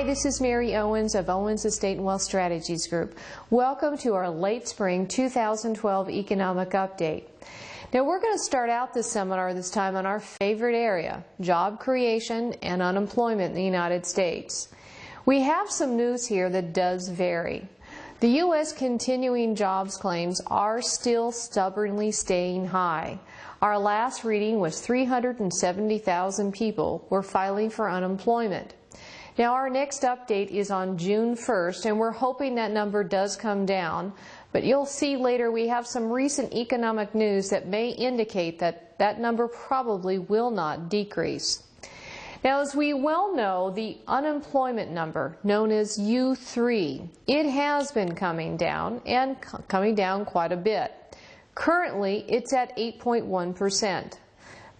Hi, this is Mary Owens of Owens Estate and Wealth Strategies Group. Welcome to our late spring 2012 economic update. Now we're going to start out this seminar this time on our favorite area, job creation and unemployment in the United States. We have some news here that does vary. The U.S. continuing jobs claims are still stubbornly staying high. Our last reading was 370,000 people were filing for unemployment. Now our next update is on June 1st, and we're hoping that number does come down, but you'll see later we have some recent economic news that may indicate that that number probably will not decrease. Now, as we well know, the unemployment number, known as U3, it has been coming down, and coming down quite a bit. Currently, it's at 8.1%.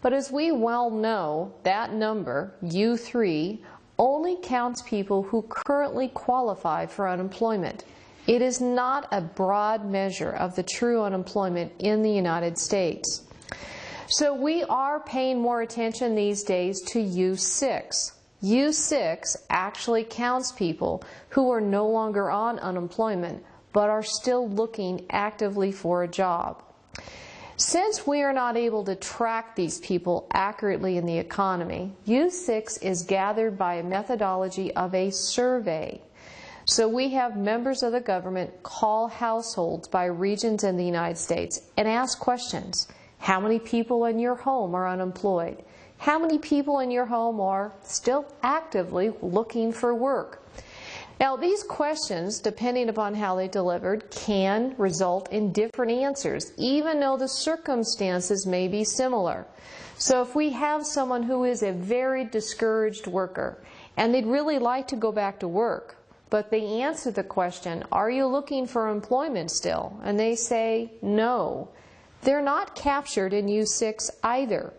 But as we well know, that number, U3, only counts people who currently qualify for unemployment. It is not a broad measure of the true unemployment in the United States. So we are paying more attention these days to U6. U6 actually counts people who are no longer on unemployment but are still looking actively for a job. Since we are not able to track these people accurately in the economy, U6 is gathered by a methodology of a survey. So we have members of the government call households by regions in the United States and ask questions. How many people in your home are unemployed? How many people in your home are still actively looking for work? Now, these questions, depending upon how they're delivered, can result in different answers, even though the circumstances may be similar. So if we have someone who is a very discouraged worker, and they'd really like to go back to work, but they answer the question, are you looking for employment still? And they say no. They're not captured in U6 either.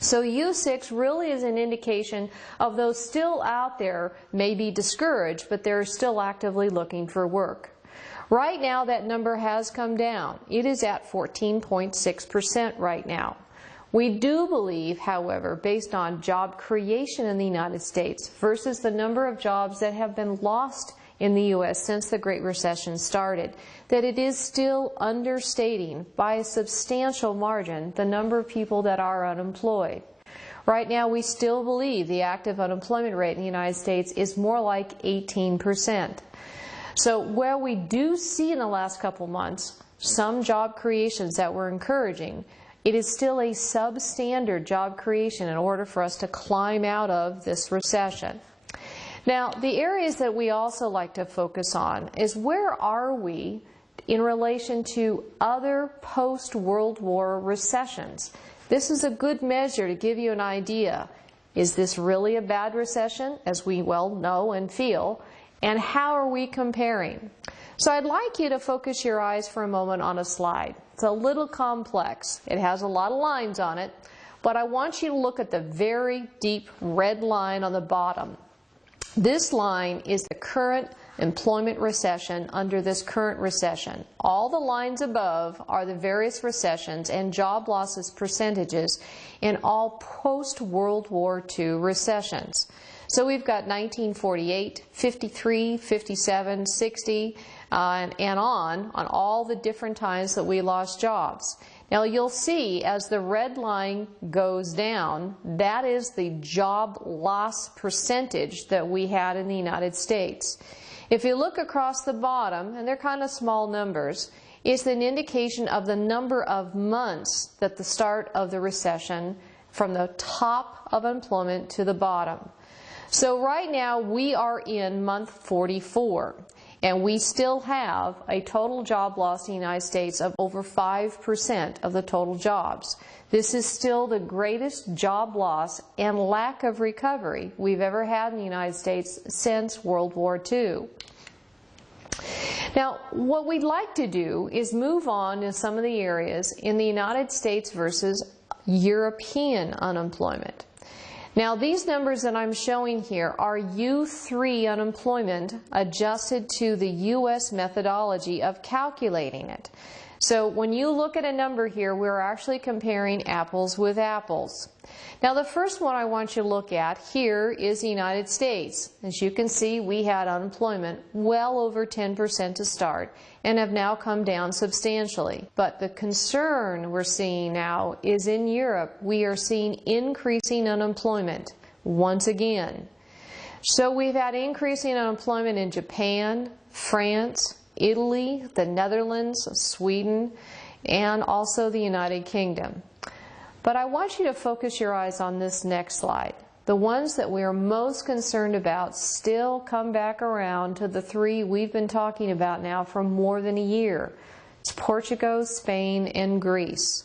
So U6 really is an indication of those still out there, may be discouraged, but they're still actively looking for work. Right now that number has come down. It is at 14.6% right now. We do believe, however, based on job creation in the United States versus the number of jobs that have been lost in the U.S. since the Great Recession started, that it is still understating by a substantial margin the number of people that are unemployed. Right now we still believe the active unemployment rate in the United States is more like 18%. So where we do see in the last couple months some job creations that were encouraging, it is still a substandard job creation in order for us to climb out of this recession. Now, the areas that we also like to focus on is where are we in relation to other post-World War recessions. This is a good measure to give you an idea. Is this really a bad recession, as we well know and feel, and how are we comparing? So I'd like you to focus your eyes for a moment on a slide. It's a little complex. It has a lot of lines on it, but I want you to look at the very deep red line on the bottom. This line is the current employment recession under this current recession. All the lines above are the various recessions and job losses percentages in all post-World War II recessions. So we've got 1948, 53, 57, 60, and on all the different times that we lost jobs. Now you'll see as the red line goes down, that is the job loss percentage that we had in the United States. If you look across the bottom, and they're kind of small numbers, it's an indication of the number of months that the start of the recession from the top of employment to the bottom. So right now we are in month 44. And we still have a total job loss in the United States of over 5% of the total jobs. This is still the greatest job loss and lack of recovery we've ever had in the United States since World War II. Now, what we'd like to do is move on to some of the areas in the United States versus European unemployment. Now, these numbers that I'm showing here are U3 unemployment adjusted to the U.S. methodology of calculating it. So when you look at a number here, we're actually comparing apples with apples. Now, the first one I want you to look at here is the United States. As you can see, we had unemployment well over 10% to start and have now come down substantially. But the concern we're seeing now is in Europe. We are seeing increasing unemployment once again. So we've had increasing unemployment in Japan, France, Italy, the Netherlands, Sweden, and also the United Kingdom. But I want you to focus your eyes on this next slide. The ones that we are most concerned about still come back around to the three we've been talking about now for more than a year. It's Portugal, Spain, and Greece.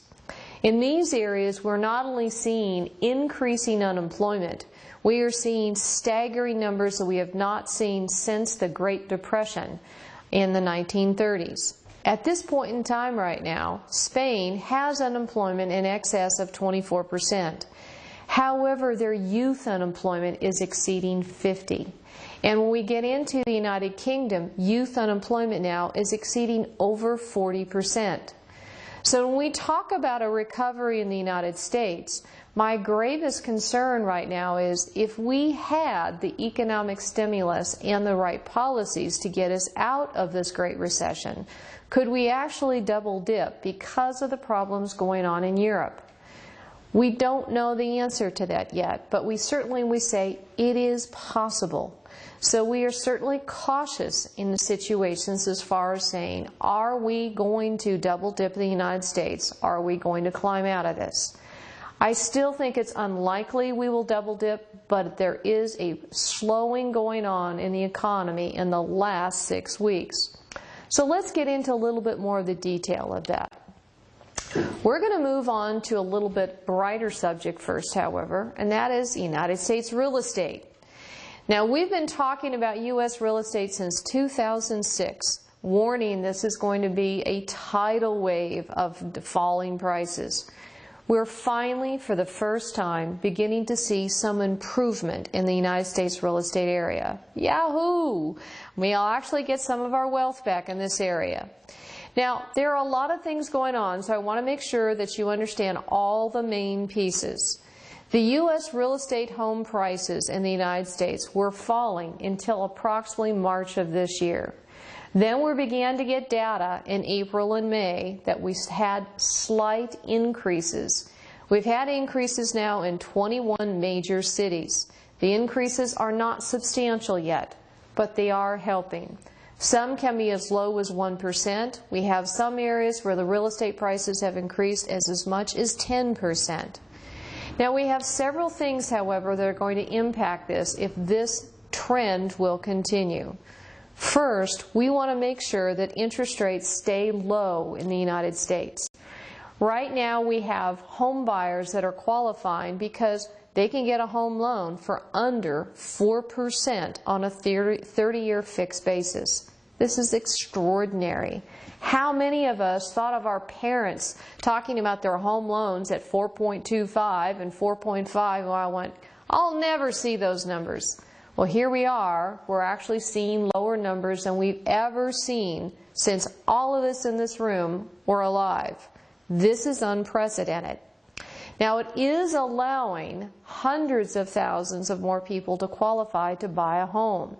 In these areas, we're not only seeing increasing unemployment, we are seeing staggering numbers that we have not seen since the Great Depression in the 1930s. At this point in time right now, Spain has unemployment in excess of 24%. However, their youth unemployment is exceeding 50%. And when we get into the United Kingdom, youth unemployment now is exceeding over 40%. So when we talk about a recovery in the United States, my gravest concern right now is if we had the economic stimulus and the right policies to get us out of this Great Recession, could we actually double dip because of the problems going on in Europe? We don't know the answer to that yet, but we say it is possible. So we are certainly cautious in the situations as far as saying, are we going to double dip in the United States? Are we going to climb out of this? I still think it's unlikely we will double dip, but there is a slowing going on in the economy in the last 6 weeks. So let's get into a little bit more of the detail of that. We're going to move on to a little bit brighter subject first, however, and that is United States real estate. Now, we've been talking about U.S. real estate since 2006, warning this is going to be a tidal wave of falling prices. We're finally, for the first time, beginning to see some improvement in the United States real estate area. Yahoo! We'll actually get some of our wealth back in this area. Now, there are a lot of things going on, so I want to make sure that you understand all the main pieces. The U.S. real estate home prices in the United States were falling until approximately March of this year. Then we began to get data in April and May that we had slight increases. We've had increases now in 21 major cities. The increases are not substantial yet, but they are helping. Some can be as low as 1%. We have some areas where the real estate prices have increased as much as 10%. Now, we have several things, however, that are going to impact this if this trend will continue. First, we want to make sure that interest rates stay low in the United States. Right now, we have home buyers that are qualifying because they can get a home loan for under 4% on a 30-year fixed basis. This is extraordinary. How many of us thought of our parents talking about their home loans at 4.25 and 4.5, and I went, I'll never see those numbers. Well, here we are. We're actually seeing lower numbers than we've ever seen since all of us in this room were alive. This is unprecedented. Now, it is allowing hundreds of thousands of more people to qualify to buy a home.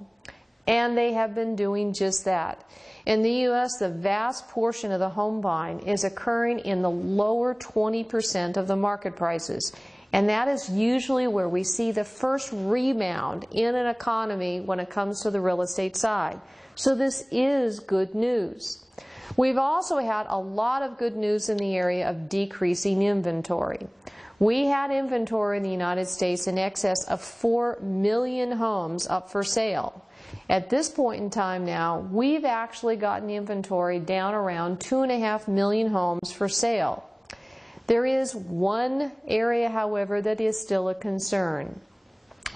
And they have been doing just that. In the U.S., the vast portion of the home buying is occurring in the lower 20% of the market prices. And that is usually where we see the first rebound in an economy when it comes to the real estate side. So this is good news. We've also had a lot of good news in the area of decreasing inventory. We had inventory in the United States in excess of 4 million homes up for sale. At this point in time now, we've actually gotten inventory down around 2.5 million homes for sale. There is one area, however, that is still a concern.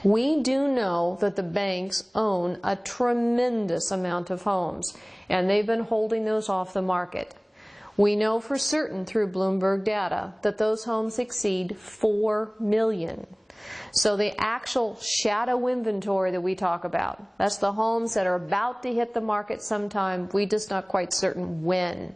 We do know that the banks own a tremendous amount of homes, and they've been holding those off the market. We know for certain through Bloomberg data that those homes exceed 4 million. So the actual shadow inventory that we talk about, that's the homes that are about to hit the market sometime, we just not quite certain when.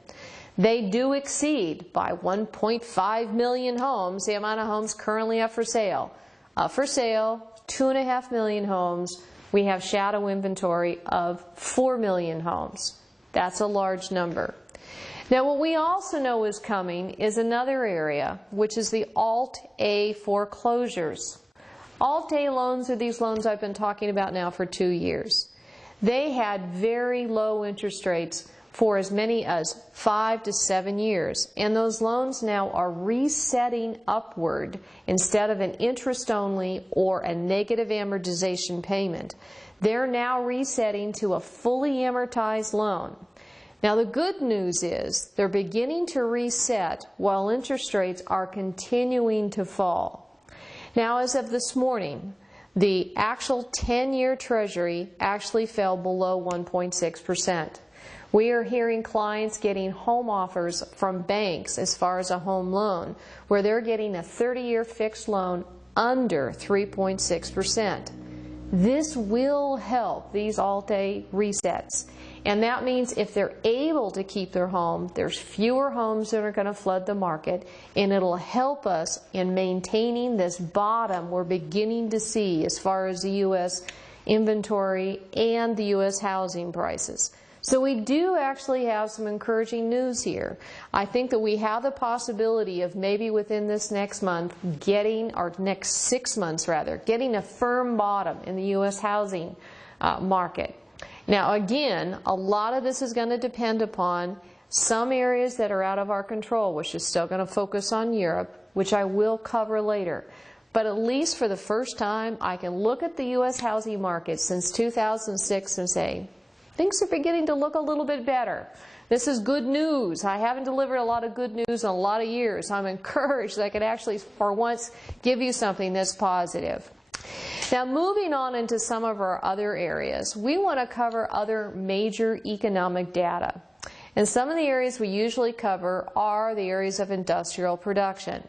They do exceed by 1.5 million homes the amount of homes currently up for sale. Up for sale, 2.5 million homes. We have shadow inventory of 4 million homes. That's a large number. Now what we also know is coming is another area, which is the Alt-A foreclosures. Alt-A loans are these loans I've been talking about now for 2 years. They had very low interest rates for as many as 5 to 7 years, and those loans now are resetting upward instead of an interest-only or a negative amortization payment. They're now resetting to a fully amortized loan. Now the good news is they're beginning to reset while interest rates are continuing to fall. Now as of this morning, the actual 10-year Treasury actually fell below 1.6%. We are hearing clients getting home offers from banks as far as a home loan, where they're getting a 30-year fixed loan under 3.6%. This will help these Alt-A resets. And that means if they're able to keep their home, there's fewer homes that are going to flood the market, and it'll help us in maintaining this bottom we're beginning to see as far as the U.S. inventory and the U.S. housing prices. So we do actually have some encouraging news here. I think that we have the possibility of maybe within this next month getting, or next 6 months rather, getting a firm bottom in the U.S. housing market. Now again, a lot of this is going to depend upon some areas that are out of our control, which is still going to focus on Europe, which I will cover later. But at least for the first time, I can look at the U.S. housing market since 2006 and say, things are beginning to look a little bit better. This is good news. I haven't delivered a lot of good news in a lot of years. I'm encouraged that I could actually, for once, give you something that's positive. Now moving on into some of our other areas, we want to cover other major economic data. And some of the areas we usually cover are the areas of industrial production.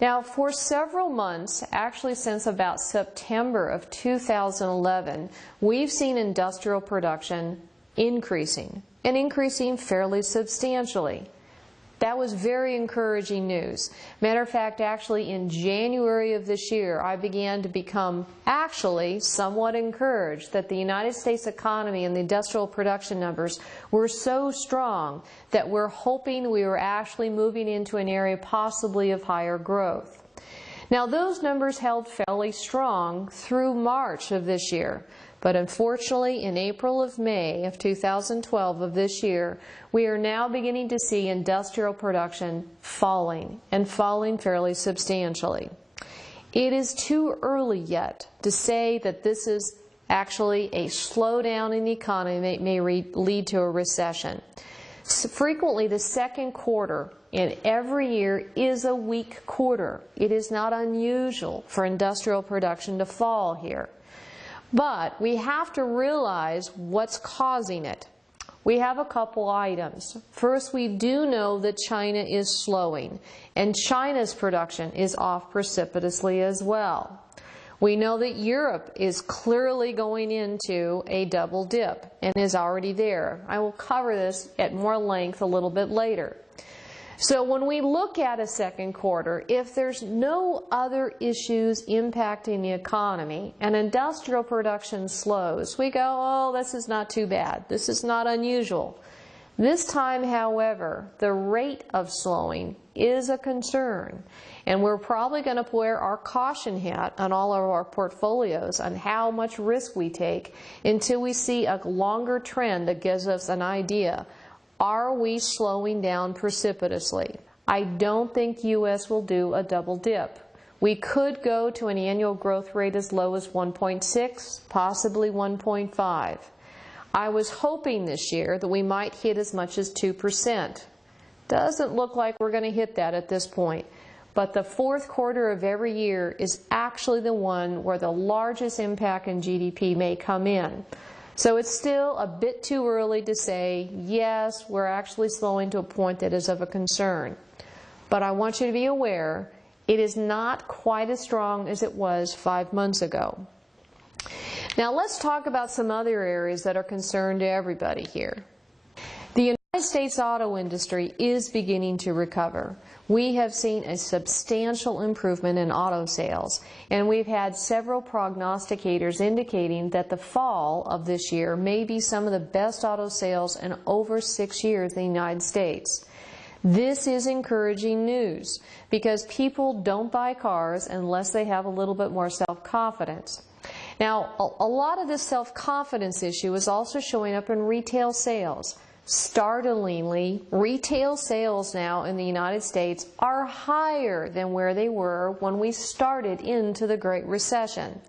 Now for several months, actually since about September of 2011, we've seen industrial production increasing, and increasing fairly substantially. That was very encouraging news. Matter of fact, actually in January of this year, I began to become actually somewhat encouraged that the United States economy and the industrial production numbers were so strong that we're hoping we were actually moving into an area possibly of higher growth. Now those numbers held fairly strong through March of this year. But unfortunately, in April of May of 2012 of this year, we are now beginning to see industrial production falling, and falling fairly substantially. It is too early yet to say that this is actually a slowdown in the economy that may lead to a recession. Frequently, the second quarter in every year is a weak quarter. It is not unusual for industrial production to fall here. But we have to realize what's causing it. We have a couple items. First, we do know that China is slowing, and China's production is off precipitously as well. We know that Europe is clearly going into a double dip and is already there. I will cover this at more length a little bit later. So when we look at a second quarter, if there's no other issues impacting the economy and industrial production slows, we go, oh, this is not too bad. This is not unusual. This time, however, the rate of slowing is a concern. And we're probably going to wear our caution hat on all of our portfolios on how much risk we take until we see a longer trend that gives us an idea. Are we slowing down precipitously? I don't think U.S. will do a double dip. We could go to an annual growth rate as low as 1.6, possibly 1.5. I was hoping this year that we might hit as much as 2%. Doesn't look like we're going to hit that at this point. But the fourth quarter of every year is actually the one where the largest impact in GDP may come in. So it's still a bit too early to say, yes, we're actually slowing to a point that is of a concern. But I want you to be aware, It is not quite as strong as it was 5 months ago. Now let's talk about some other areas that are concerned to everybody here. The United States auto industry is beginning to recover. We have seen a substantial improvement in auto sales, and we've had several prognosticators indicating that the fall of this year may be some of the best auto sales in over 6 years in the United States. This is encouraging news because people don't buy cars unless they have a little bit more self-confidence. Now, a lot of this self-confidence issue is also showing up in retail sales. Startlingly, retail sales now in the United States are higher than where they were when we started into the Great Recession.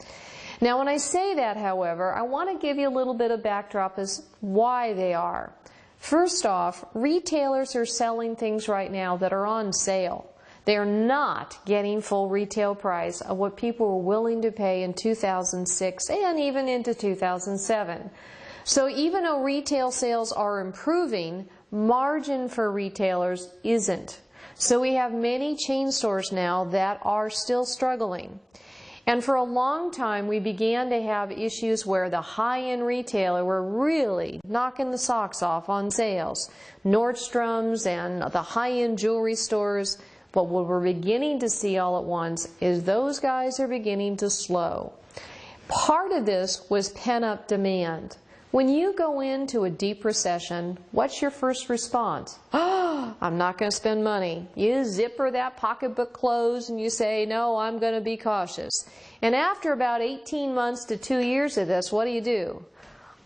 Now, when I say that, however, I want to give you a little bit of backdrop as why they are. First off, retailers are selling things right now that are on sale. They are not getting full retail price of what people were willing to pay in 2006 and even into 2007. So even though retail sales are improving, margin for retailers isn't. So we have many chain stores now that are still struggling. And for a long time we began to have issues where the high-end retailer were really knocking the socks off on sales. Nordstrom's and the high-end jewelry stores. But what we're beginning to see all at once is those guys are beginning to slow. Part of this was pent-up demand. When you go into a deep recession, what's your first response? Oh, I'm not going to spend money. You zipper that pocketbook closed and you say, no, I'm going to be cautious. And after about 18 months to 2 years of this, what do?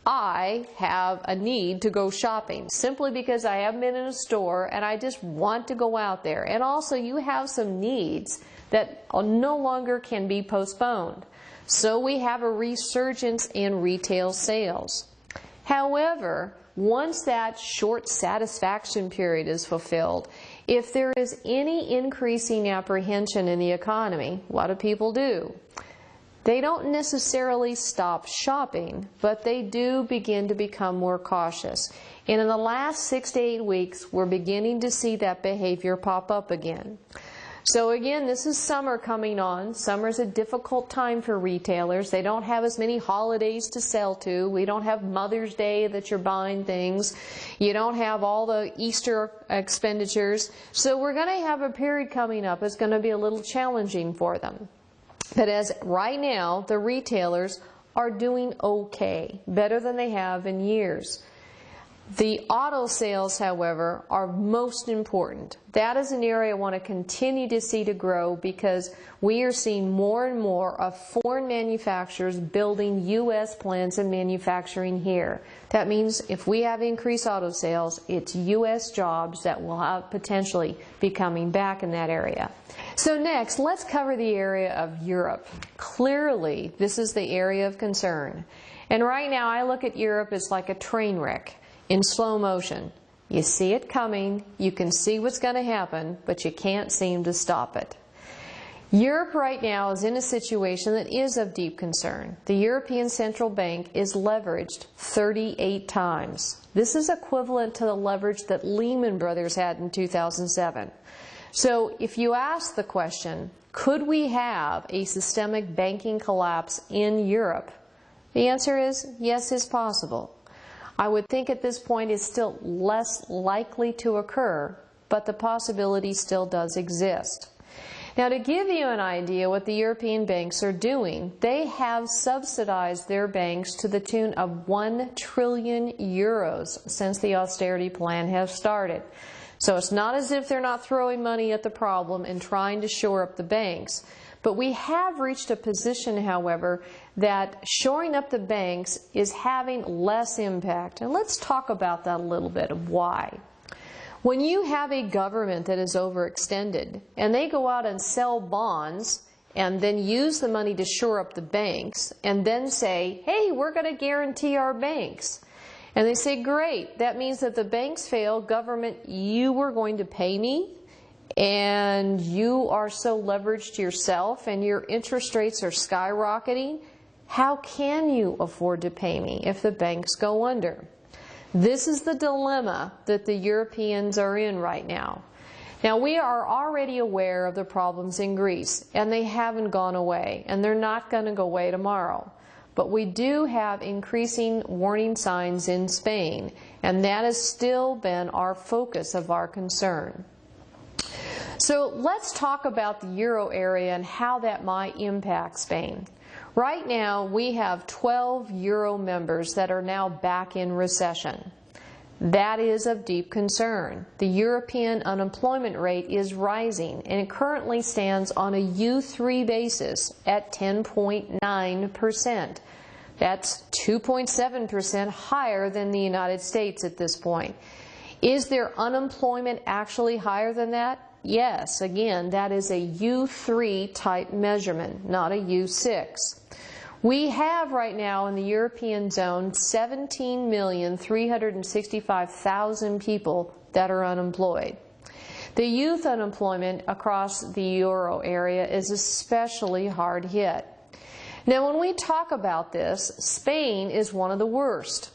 I have a need to go shopping simply because I haven't been in a store and I just want to go out there. And also you have some needs that no longer can be postponed. So we have a resurgence in retail sales. However, once that short satisfaction period is fulfilled, if there is any increasing apprehension in the economy, what do people do? They don't necessarily stop shopping, but they do begin to become more cautious. And in the last 6 to 8 weeks, we're beginning to see that behavior pop up again. So again, this is summer coming on. Summer's a difficult time for retailers. They don't have as many holidays to sell to. We don't have Mother's Day that you're buying things. You don't have all the Easter expenditures. So we're going to have a period coming up that's going to be a little challenging for them. But as right now, the retailers are doing okay, better than they have in years. The auto sales, however, are most important. That is an area I want to continue to see to grow because we are seeing more and more of foreign manufacturers building U.S. plants and manufacturing here. That means if we have increased auto sales, it's U.S. jobs that will have potentially be coming back in that area. So next, let's cover the area of Europe. Clearly, this is the area of concern. And right now, I look at Europe as like a train wreck in slow motion. You see it coming, you can see what's going to happen, but you can't seem to stop it. Europe right now is in a situation that is of deep concern. The European Central Bank is leveraged 38 times. This is equivalent to the leverage that Lehman Brothers had in 2007. So if you ask the question, could we have a systemic banking collapse in Europe? The answer is yes, it's possible. I would think at this point it's still less likely to occur, but the possibility still does exist. Now, to give you an idea what the European banks are doing, they have subsidized their banks to the tune of 1 trillion euros since the austerity plan has started. So it's not as if they're not throwing money at the problem and trying to shore up the banks. But we have reached a position, however, that shoring up the banks is having less impact. And let's talk about that a little bit of why. When you have a government that is overextended and they go out and sell bonds and then use the money to shore up the banks and then say, hey, we're going to guarantee our banks. And they say, great, that means that the banks fail. Government, you were going to pay me, and you are so leveraged yourself and your interest rates are skyrocketing. How can you afford to pay me if the banks go under? This is the dilemma that the Europeans are in right now. Now, we are already aware of the problems in Greece, and they haven't gone away, and they're not going to go away tomorrow. But we do have increasing warning signs in Spain, and that has still been our focus of our concern. So let's talk about the euro area and how that might impact Spain. Right now, we have 12 euro members that are now back in recession. That is of deep concern. The European unemployment rate is rising, and it currently stands on a U3 basis at 10.9%. That's 2.7% higher than the United States at this point. Is there unemployment actually higher than that? Yes, again, that is a U3 type measurement, not a U6. We have right now in the European zone 17,365,000 people that are unemployed. The youth unemployment across the euro area is especially hard hit. Now, when we talk about this, Spain is one of the worst.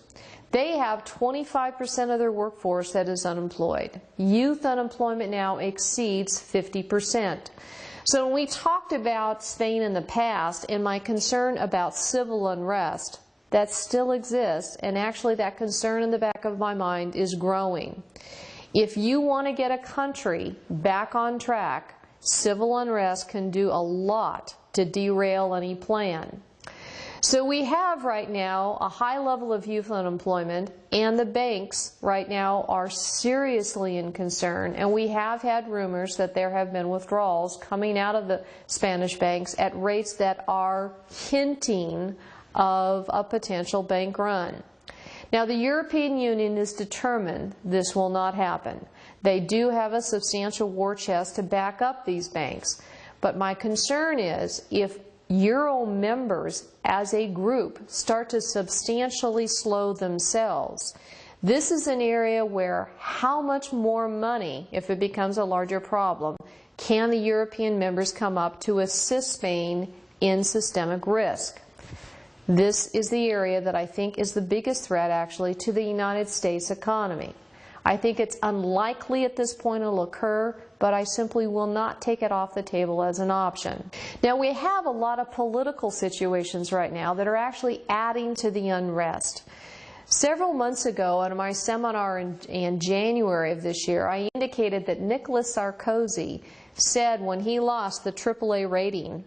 They have 25% of their workforce that is unemployed. Youth unemployment now exceeds 50%. So when we talked about Spain in the past and my concern about civil unrest, that still exists, and actually that concern in the back of my mind is growing. If you want to get a country back on track, civil unrest can do a lot to derail any plan. So we have right now a high level of youth unemployment, and the banks right now are seriously in concern, and we have had rumors that there have been withdrawals coming out of the Spanish banks at rates that are hinting of a potential bank run. Now, the European Union is determined this will not happen. They do have a substantial war chest to back up these banks, but my concern is if Euro members as a group start to substantially slow themselves, this is an area where how much more money, if it becomes a larger problem, can the European members come up to assist Spain in systemic risk? This is the area that I think is the biggest threat actually to the United States economy. I think it's unlikely at this point it'll occur, but I simply will not take it off the table as an option. Now, we have a lot of political situations right now that are actually adding to the unrest. Several months ago at my seminar in January of this year, I indicated that Nicolas Sarkozy said when he lost the AAA rating,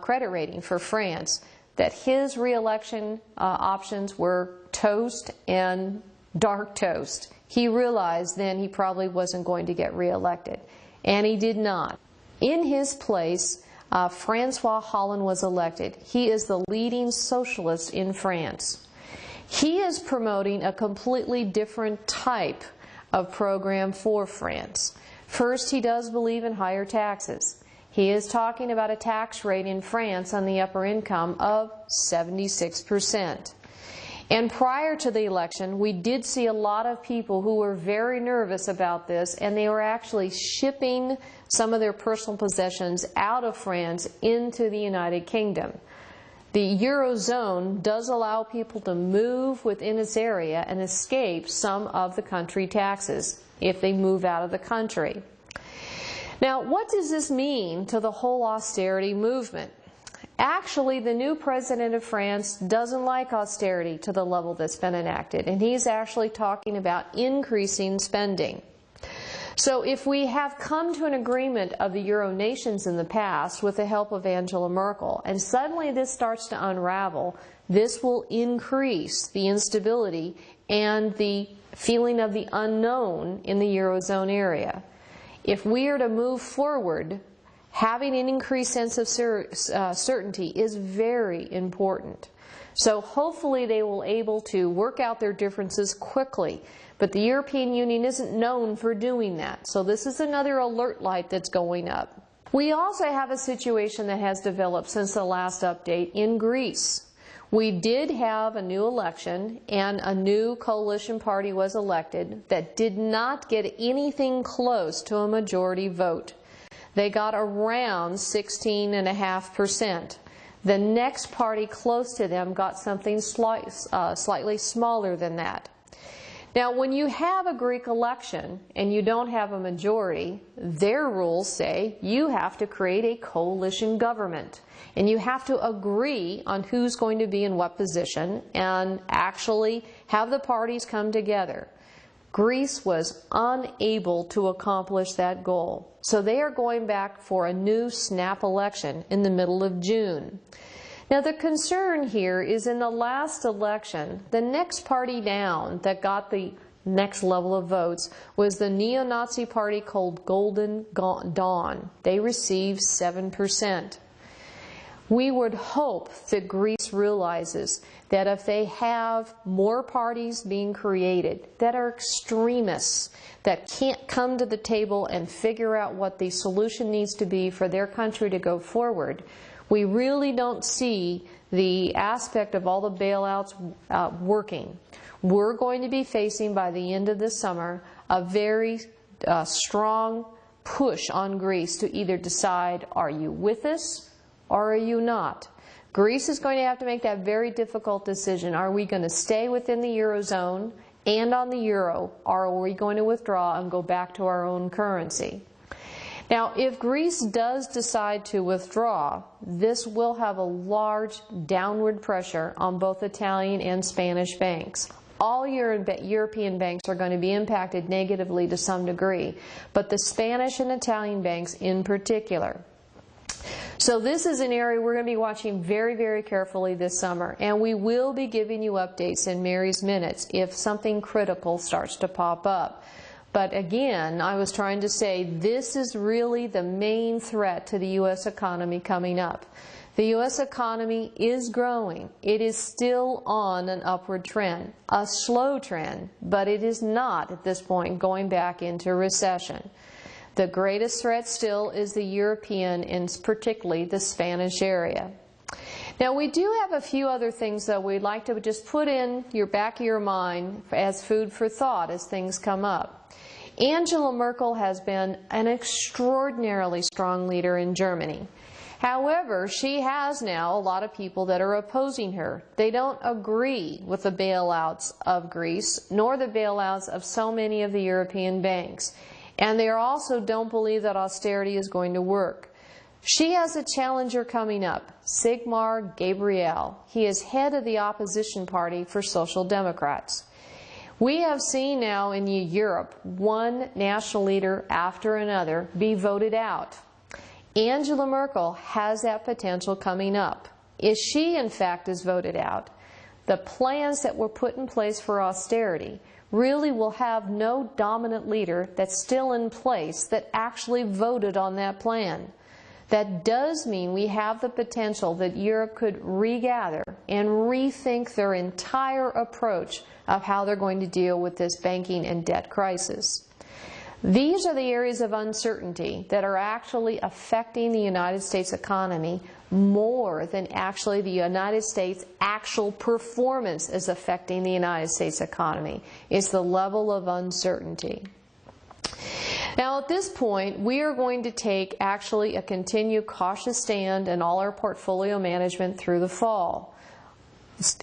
credit rating for France, that his re-election options were toast and dark toast. He realized then he probably wasn't going to get reelected, and he did not. In his place, Francois Hollande was elected. He is the leading socialist in France. He is promoting a completely different type of program for France. First, he does believe in higher taxes. He is talking about a tax rate in France on the upper income of 76%. And prior to the election, we did see a lot of people who were very nervous about this, and they were actually shipping some of their personal possessions out of France into the United Kingdom. The Eurozone does allow people to move within its area and escape some of the country taxes if they move out of the country. Now, what does this mean to the whole austerity movement? Actually, the new president of France doesn't like austerity to the level that's been enacted, and he's actually talking about increasing spending. So if we have come to an agreement of the Euro nations in the past with the help of Angela Merkel, and suddenly this starts to unravel, this will increase the instability and the feeling of the unknown in the Eurozone area. If we are to move forward, having an increased sense of certainty is very important. So hopefully they will be able to work out their differences quickly. But the European Union isn't known for doing that. So this is another alert light that's going up. We also have a situation that has developed since the last update in Greece. We did have a new election, and a new coalition party was elected that did not get anything close to a majority vote. They got around 16.5%. The next party close to them got something slightly smaller than that. Now, when you have a Greek election and you don't have a majority, their rules say you have to create a coalition government. And you have to agree on who's going to be in what position and actually have the parties come together. Greece was unable to accomplish that goal. So they are going back for a new snap election in the middle of June. Now the concern here is in the last election, the next party down that got the next level of votes was the neo-Nazi party called Golden Dawn. They received 7%. We would hope that Greece realizes that if they have more parties being created that are extremists, that can't come to the table and figure out what the solution needs to be for their country to go forward, we really don't see the aspect of all the bailouts working. We're going to be facing, by the end of this summer, a very strong push on Greece to either decide, are you with us or are you not? Greece is going to have to make that very difficult decision. Are we going to stay within the Eurozone and on the Euro, or are we going to withdraw and go back to our own currency? Now, if Greece does decide to withdraw, this will have a large downward pressure on both Italian and Spanish banks. All European banks are going to be impacted negatively to some degree, but the Spanish and Italian banks in particular. So this is an area we're going to be watching very, very carefully this summer, and we will be giving you updates in Mary's Minutes if something critical starts to pop up. But again, I was trying to say this is really the main threat to the U.S. economy coming up. The U.S. economy is growing. It is still on an upward trend, a slow trend, but it is not at this point going back into recession. The greatest threat still is the European and particularly the Spanish area. Now, we do have a few other things that we'd like to just put in your back of your mind as food for thought as things come up. Angela Merkel has been an extraordinarily strong leader in Germany. However, she has now a lot of people that are opposing her. They don't agree with the bailouts of Greece, nor the bailouts of so many of the European banks. And they also don't believe that austerity is going to work. She has a challenger coming up, Sigmar Gabriel. He is head of the opposition party for Social Democrats. We have seen now in Europe one national leader after another be voted out. Angela Merkel has that potential coming up. If she, in fact, is voted out, the plans that were put in place for austerity really will have no dominant leader that's still in place that actually voted on that plan. That does mean we have the potential that Europe could regather and rethink their entire approach of how they're going to deal with this banking and debt crisis. These are the areas of uncertainty that are actually affecting the United States economy more than actually the United States' actual performance is affecting the United States economy. It's the level of uncertainty. Now at this point, we are going to take actually a continued cautious stand in all our portfolio management through the fall.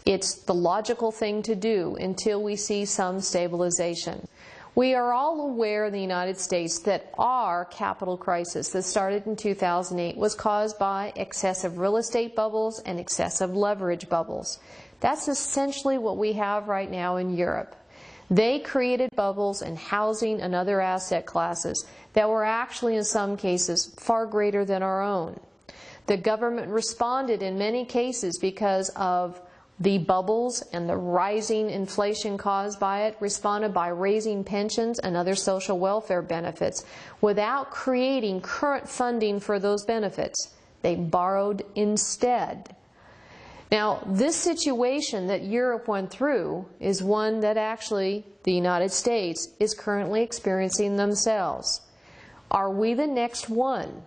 It's the logical thing to do until we see some stabilization. We are all aware in the United States that our capital crisis that started in 2008 was caused by excessive real estate bubbles and excessive leverage bubbles. That's essentially what we have right now in Europe. They created bubbles in housing and other asset classes that were actually in some cases far greater than our own. The government responded in many cases because of the bubbles and the rising inflation caused by it, responded by raising pensions and other social welfare benefits without creating current funding for those benefits. They borrowed instead. Now, this situation that Europe went through is one that actually the United States is currently experiencing themselves. Are we the next one?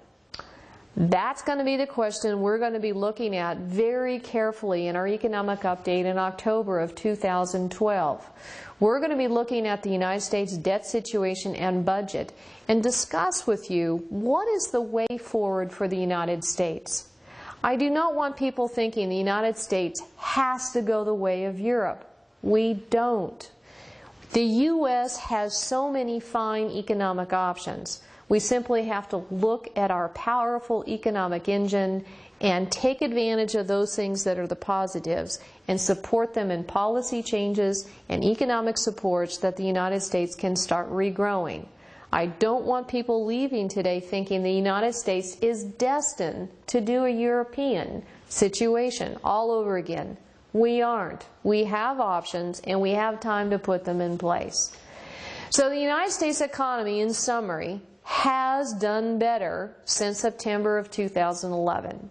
That's going to be the question we're going to be looking at very carefully in our economic update in October of 2012. We're going to be looking at the United States debt situation and budget and discuss with you what is the way forward for the United States. I do not want people thinking the United States has to go the way of Europe. We don't. The U.S. has so many fine economic options. We simply have to look at our powerful economic engine and take advantage of those things that are the positives and support them in policy changes and economic supports that the United States can start regrowing. I don't want people leaving today thinking the United States is destined to do a European situation all over again. We aren't. We have options and we have time to put them in place. So the United States economy, in summary, has done better since September of 2011.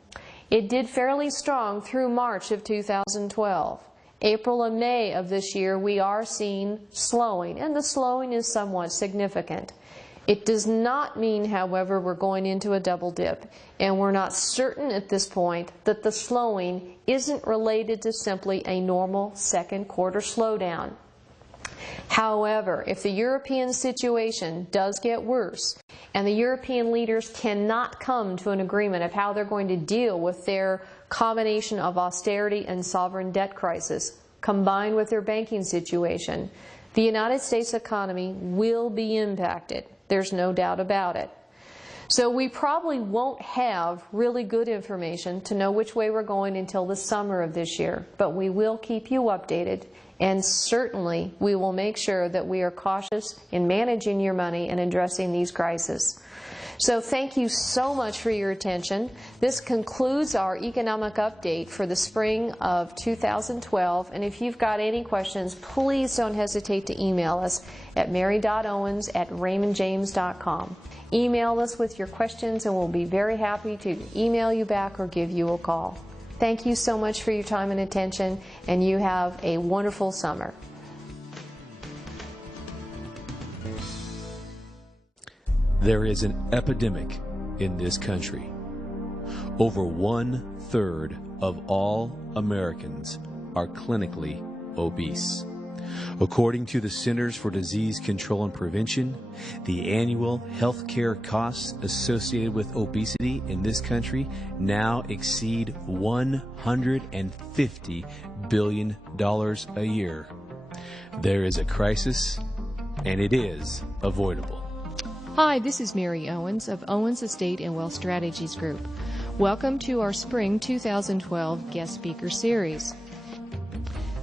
It did fairly strong through March of 2012. April and May of this year we are seeing slowing, and the slowing is somewhat significant. It does not mean, however, we're going into a double dip, and we're not certain at this point that the slowing isn't related to simply a normal second quarter slowdown. However, if the European situation does get worse, and the European leaders cannot come to an agreement of how they're going to deal with their combination of austerity and sovereign debt crisis, combined with their banking situation, the United States economy will be impacted. There's no doubt about it. So we probably won't have really good information to know which way we're going until the summer of this year, but we will keep you updated, and certainly we will make sure that we are cautious in managing your money and addressing these crises. So thank you so much for your attention. This concludes our economic update for the spring of 2012. And if you've got any questions, please don't hesitate to email us at mary.owens@raymondjames.com. Email us with your questions and we'll be very happy to email you back or give you a call. Thank you so much for your time and attention, and you have a wonderful summer. There is an epidemic in this country. Over 1/3 of all Americans are clinically obese. According to the Centers for Disease Control and Prevention, the annual health care costs associated with obesity in this country now exceed $150 billion a year. There is a crisis, and it is avoidable. Hi, this is Mary Owens of Owens Estate and Wealth Strategies Group. Welcome to our Spring 2012 Guest Speaker Series.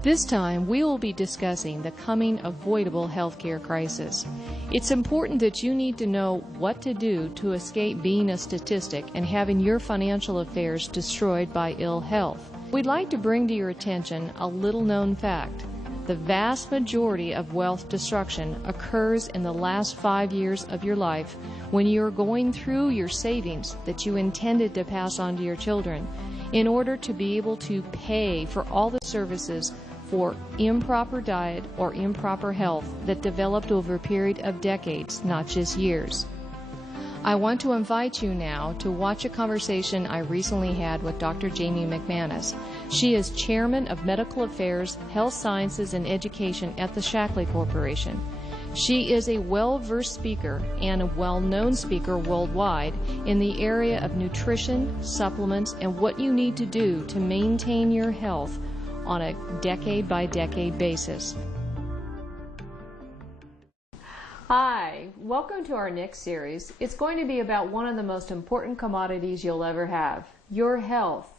This time we will be discussing the coming avoidable healthcare crisis. It's important that you need to know what to do to escape being a statistic and having your financial affairs destroyed by ill health. We'd like to bring to your attention a little-known fact. The vast majority of wealth destruction occurs in the last 5 years of your life when you're going through your savings that you intended to pass on to your children in order to be able to pay for all the services for improper diet or improper health that developed over a period of decades, not just years. I want to invite you now to watch a conversation I recently had with Dr. Jamie McManus. She is Chairman of Medical Affairs, Health Sciences, and Education at the Shaklee Corporation. She is a well-versed speaker and a well-known speaker worldwide in the area of nutrition, supplements, and what you need to do to maintain your health on a decade-by-decade basis. Hi, welcome to our next series. It's going to be about one of the most important commodities you'll ever have, your health.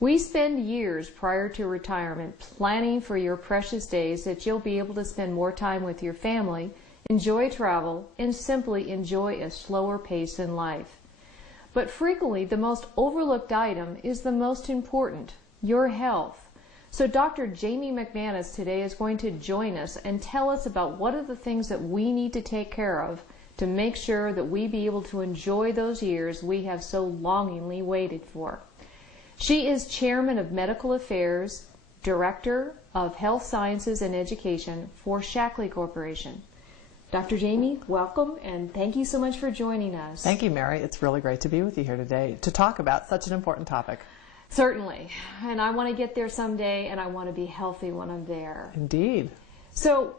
We spend years prior to retirement planning for your precious days that you'll be able to spend more time with your family, enjoy travel, and simply enjoy a slower pace in life. But frequently, the most overlooked item is the most important, your health. So Dr. Jamie McManus today is going to join us and tell us about what are the things that we need to take care of to make sure that we be able to enjoy those years we have so longingly waited for. She is Chairman of Medical Affairs, Director of Health Sciences and Education for Shaklee Corporation. Dr. Jamie, welcome, and thank you so much for joining us. Thank you, Mary. It's really great to be with you here today to talk about such an important topic. Certainly, and I want to get there someday, and I want to be healthy when I'm there. Indeed. So,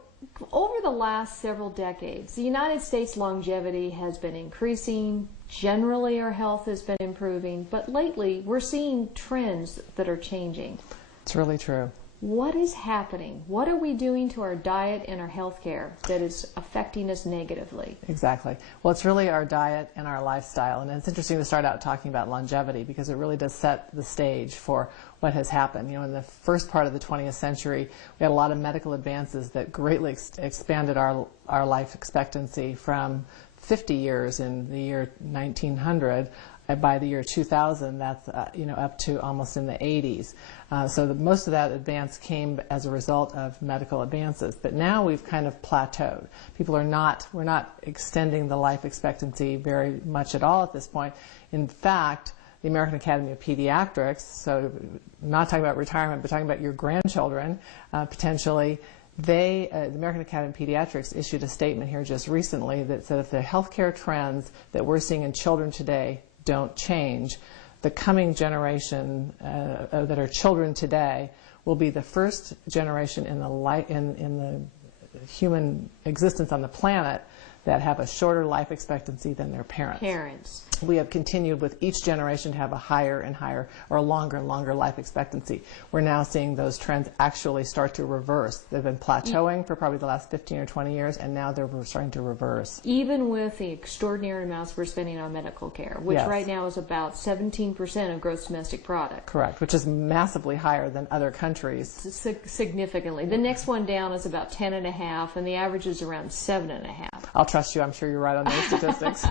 over the last several decades, the United States longevity has been increasing. Generally, our health has been improving, but lately we're seeing trends that are changing. It's really true. What is happening? What are we doing to our diet and our health care that is affecting us negatively? Exactly. Well, it's really our diet and our lifestyle. And it's interesting to start out talking about longevity because it really does set the stage for what has happened. You know, in the first part of the 20th century, we had a lot of medical advances that greatly expanded our life expectancy from 50 years in the year 1900. By the year 2000, that's up to almost in the 80s. So most of that advance came as a result of medical advances. But now we've kind of plateaued. We're not extending the life expectancy very much at all at this point. In fact, the American Academy of Pediatrics, so not talking about retirement, but talking about your grandchildren, potentially, the American Academy of Pediatrics issued a statement here just recently that said if the healthcare trends that we're seeing in children today don't change, the coming generation that are children today will be the first generation in the human existence on the planet that have a shorter life expectancy than their parents. We have continued with each generation to have a higher and higher, or a longer and longer life expectancy. We're now seeing those trends actually start to reverse. They've been plateauing for probably the last 15 or 20 years, and now they're starting to reverse. Even with the extraordinary amounts we're spending on medical care, which Yes. right now is about 17% of gross domestic product. Correct, which is massively higher than other countries. Significantly. The next one down is about 10.5%, and the average is around 7.5%. I'll trust you. I'm sure you're right on those statistics.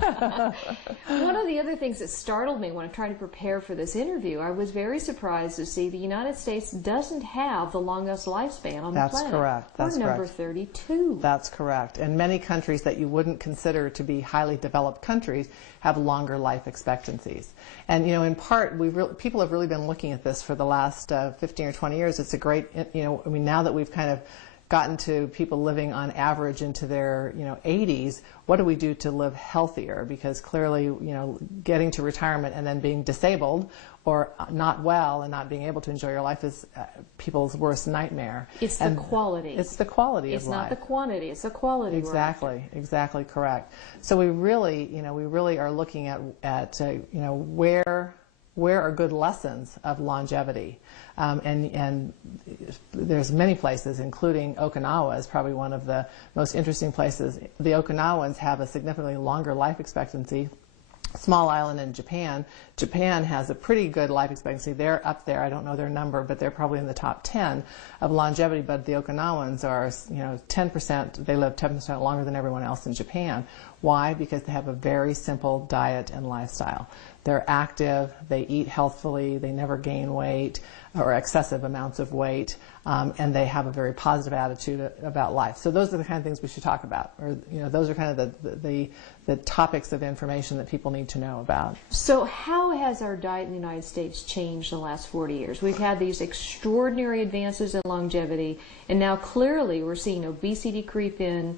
One of the other things that startled me when I'm trying to prepare for this interview, I was very surprised to see the United States doesn't have the longest lifespan on the planet. That's correct. That's We're number correct. 32. That's correct. And many countries that you wouldn't consider to be highly developed countries have longer life expectancies. And, in part, people have really been looking at this for the last 15 or 20 years. It's a great, now that we've kind of gotten to people living on average into their 80s, what do we do to live healthier? Because clearly, getting to retirement and then being disabled or not well and not being able to enjoy your life is people's worst nightmare. It's the quality. It's the quality of life. It's not the quantity. It's the quality. Exactly correct. So we really are looking at where are good lessons of longevity, and there's many places, including Okinawa is probably one of the most interesting places. The Okinawans have a significantly longer life expectancy. Small island in Japan. Japan has a pretty good life expectancy. They're up there. I don't know their number, but they're probably in the top 10 of longevity. But the Okinawans are, 10%. They live 10% longer than everyone else in Japan. Why? Because they have a very simple diet and lifestyle. They're active. They eat healthfully. They never gain weight or excessive amounts of weight, and they have a very positive attitude about life. So those are the kind of things we should talk about, or those are kind of the topics of information that people need to know about. So how has our diet in the United States changed in the last 40 years? We've had these extraordinary advances in longevity, and now clearly we're seeing obesity creep in,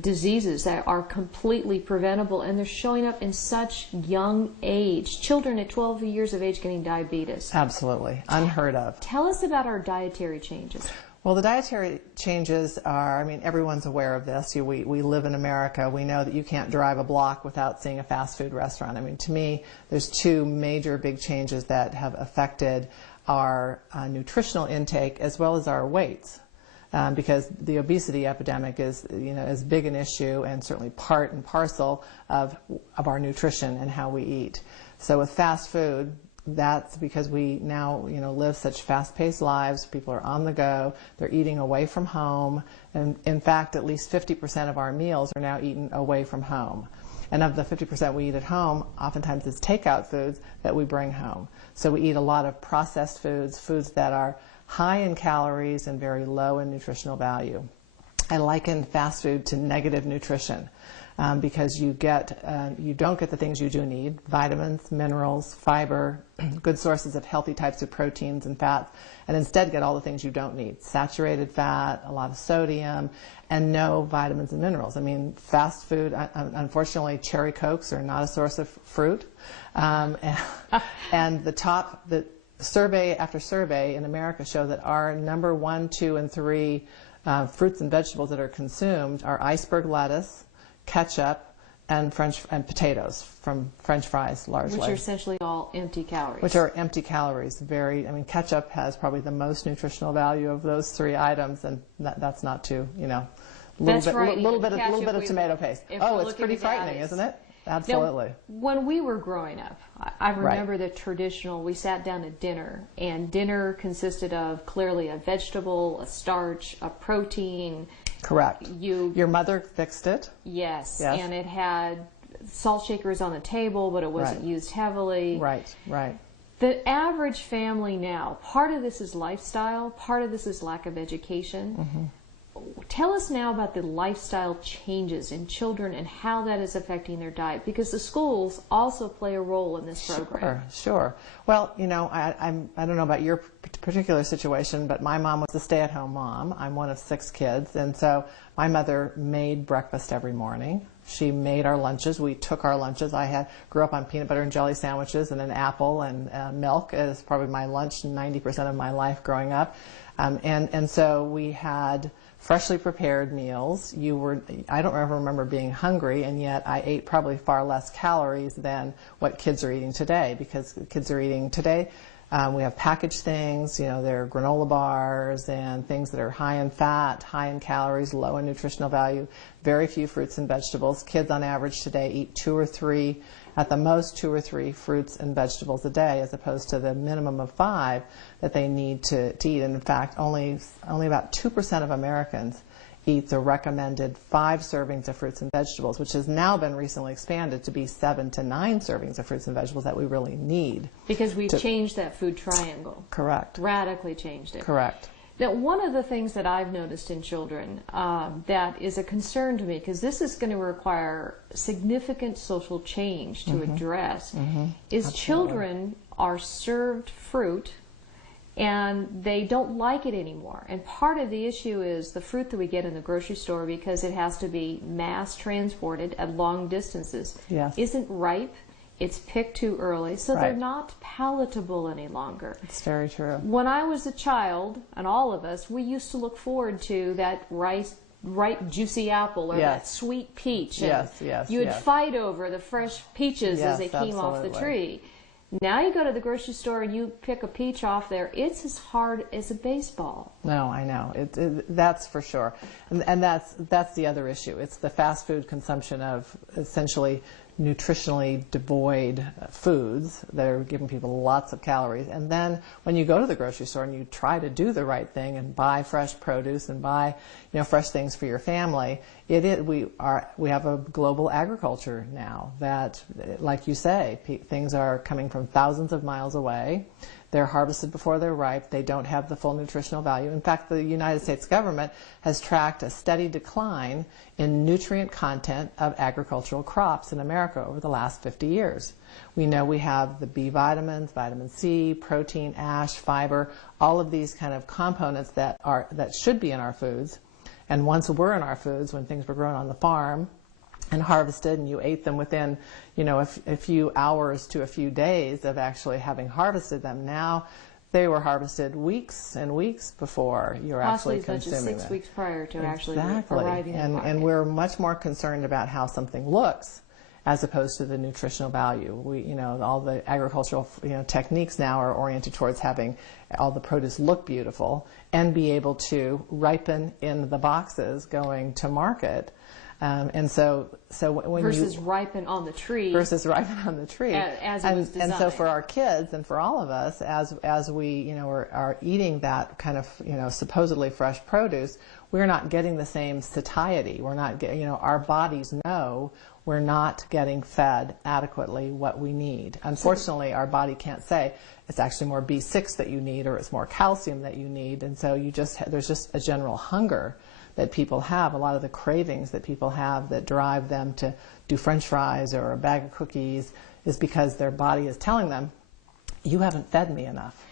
diseases that are completely preventable, and they're showing up in such young age. Children at 12 years of age getting diabetes. Absolutely. Unheard of. Tell us about our dietary changes. Well, the dietary changes are, everyone's aware of this. We live in America. We know that you can't drive a block without seeing a fast food restaurant. To me, there's two major big changes that have affected our nutritional intake as well as our weights. Because the obesity epidemic is, as big an issue and certainly part and parcel of our nutrition and how we eat. So with fast food, that's because we now, live such fast-paced lives. People are on the go. They're eating away from home. And in fact, at least 50% of our meals are now eaten away from home. And of the 50% we eat at home, oftentimes it's takeout foods that we bring home. So we eat a lot of processed foods that are high in calories and very low in nutritional value. I liken fast food to negative nutrition because you don't get the things you do need: vitamins, minerals, fiber, good sources of healthy types of proteins and fats, and instead get all the things you don't need: saturated fat, a lot of sodium, and no vitamins and minerals. Fast food, unfortunately, cherry Cokes are not a source of fruit, and the survey after survey in America show that our number 1, 2, and 3 fruits and vegetables that are consumed are iceberg lettuce, ketchup, and potatoes from French fries largely. Which are essentially all empty calories. Which are empty calories. I mean, ketchup has probably the most nutritional value of those three items, and that's not too, little bit of tomato paste. Oh, it's pretty frightening, isn't it? Absolutely. Now, when we were growing up, I remember the traditional, we sat down at dinner, and dinner consisted of clearly a vegetable, a starch, a protein. Correct. Your mother fixed it. Yes. And it had salt shakers on the table, but it wasn't used heavily. Right. The average family now, part of this is lifestyle, part of this is lack of education. Mm-hmm. Tell us now about the lifestyle changes in children and how that is affecting their diet, because the schools also play a role in this program. Sure. Well, I don't know about your particular situation, but my mom was a stay-at-home mom. I'm one of 6 kids, and so my mother made breakfast every morning. She made our lunches. We took our lunches. I grew up on peanut butter and jelly sandwiches and an apple and milk as probably my lunch 90% of my life growing up. And so we had freshly prepared meals. I don't ever remember being hungry, and yet I ate probably far less calories than what kids are eating today, because kids are eating today. We have packaged things, they're granola bars and things that are high in fat, high in calories, low in nutritional value, very few fruits and vegetables. Kids on average today eat 2 or 3, at the most 2 or 3 fruits and vegetables a day, as opposed to the minimum of 5 that they need to eat. And in fact, only about 2% of Americans eat the recommended 5 servings of fruits and vegetables, which has now been recently expanded to be 7 to 9 servings of fruits and vegetables that we really need. Because we've changed that food triangle. Correct. Radically changed it. Correct. Now, one of the things that I've noticed in children that is a concern to me, because this is going to require significant social change to address, is Absolutely. Children are served fruit and they don't like it anymore. And part of the issue is the fruit that we get in the grocery store, because it has to be mass transported at long distances, isn't ripe. It's picked too early, so they're not palatable any longer. It's very true. When I was a child, and all of us, we used to look forward to that ripe, juicy apple or that sweet peach. You would fight over the fresh peaches as they came off the tree. Now you go to the grocery store and you pick a peach off there, it's as hard as a baseball. No, I know. That's for sure. And that's the other issue. It's the fast food consumption of essentially nutritionally devoid foods that are giving people lots of calories. And then when you go to the grocery store and you try to do the right thing and buy fresh produce and buy fresh things for your family, we have a global agriculture now that, like you say, things are coming from thousands of miles away. They're harvested before they're ripe. They don't have the full nutritional value. In fact, the United States government has tracked a steady decline in nutrient content of agricultural crops in America over the last 50 years. We know we have the B vitamins, vitamin C, protein, ash, fiber, all of these kind of components that should be in our foods. And once were in our foods when things were grown on the farm and harvested, and you ate them within, a few hours to a few days of actually having harvested them. Now they were harvested weeks and weeks before you're actually consuming them. 6 weeks prior to actually arriving in the market. And we're much more concerned about how something looks as opposed to the nutritional value. All the agricultural techniques now are oriented towards having all the produce look beautiful and be able to ripen in the boxes going to market. And so when versus ripen on the tree. Versus ripen on the tree. As it was designed. And so for our kids and for all of us, as we are eating that kind of supposedly fresh produce, we're not getting the same satiety. We're not getting, our bodies know we're not getting fed adequately what we need. Unfortunately, our body can't say it's actually more B6 that you need or it's more calcium that you need, and so there's just a general hunger that people have, a lot of the cravings that people have that drive them to do French fries or a bag of cookies is because their body is telling them, you haven't fed me enough.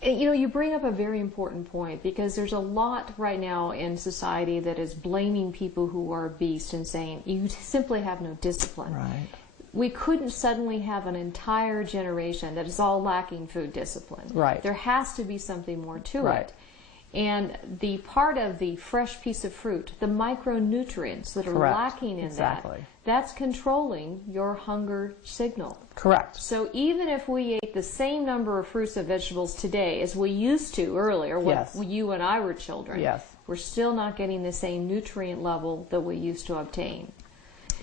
You bring up a very important point, because there's a lot right now in society that is blaming people who are obese and saying, you simply have no discipline. Right. We couldn't suddenly have an entire generation that is all lacking food discipline. Right. There has to be something more to Right. it. And the part of the fresh piece of fruit, the micronutrients that are Correct. lacking in Exactly. that's controlling your hunger signal. Correct. So even if we ate the same number of fruits and vegetables today as we used to earlier, when Yes. you and I were children, Yes. we're still not getting the same nutrient level that we used to obtain.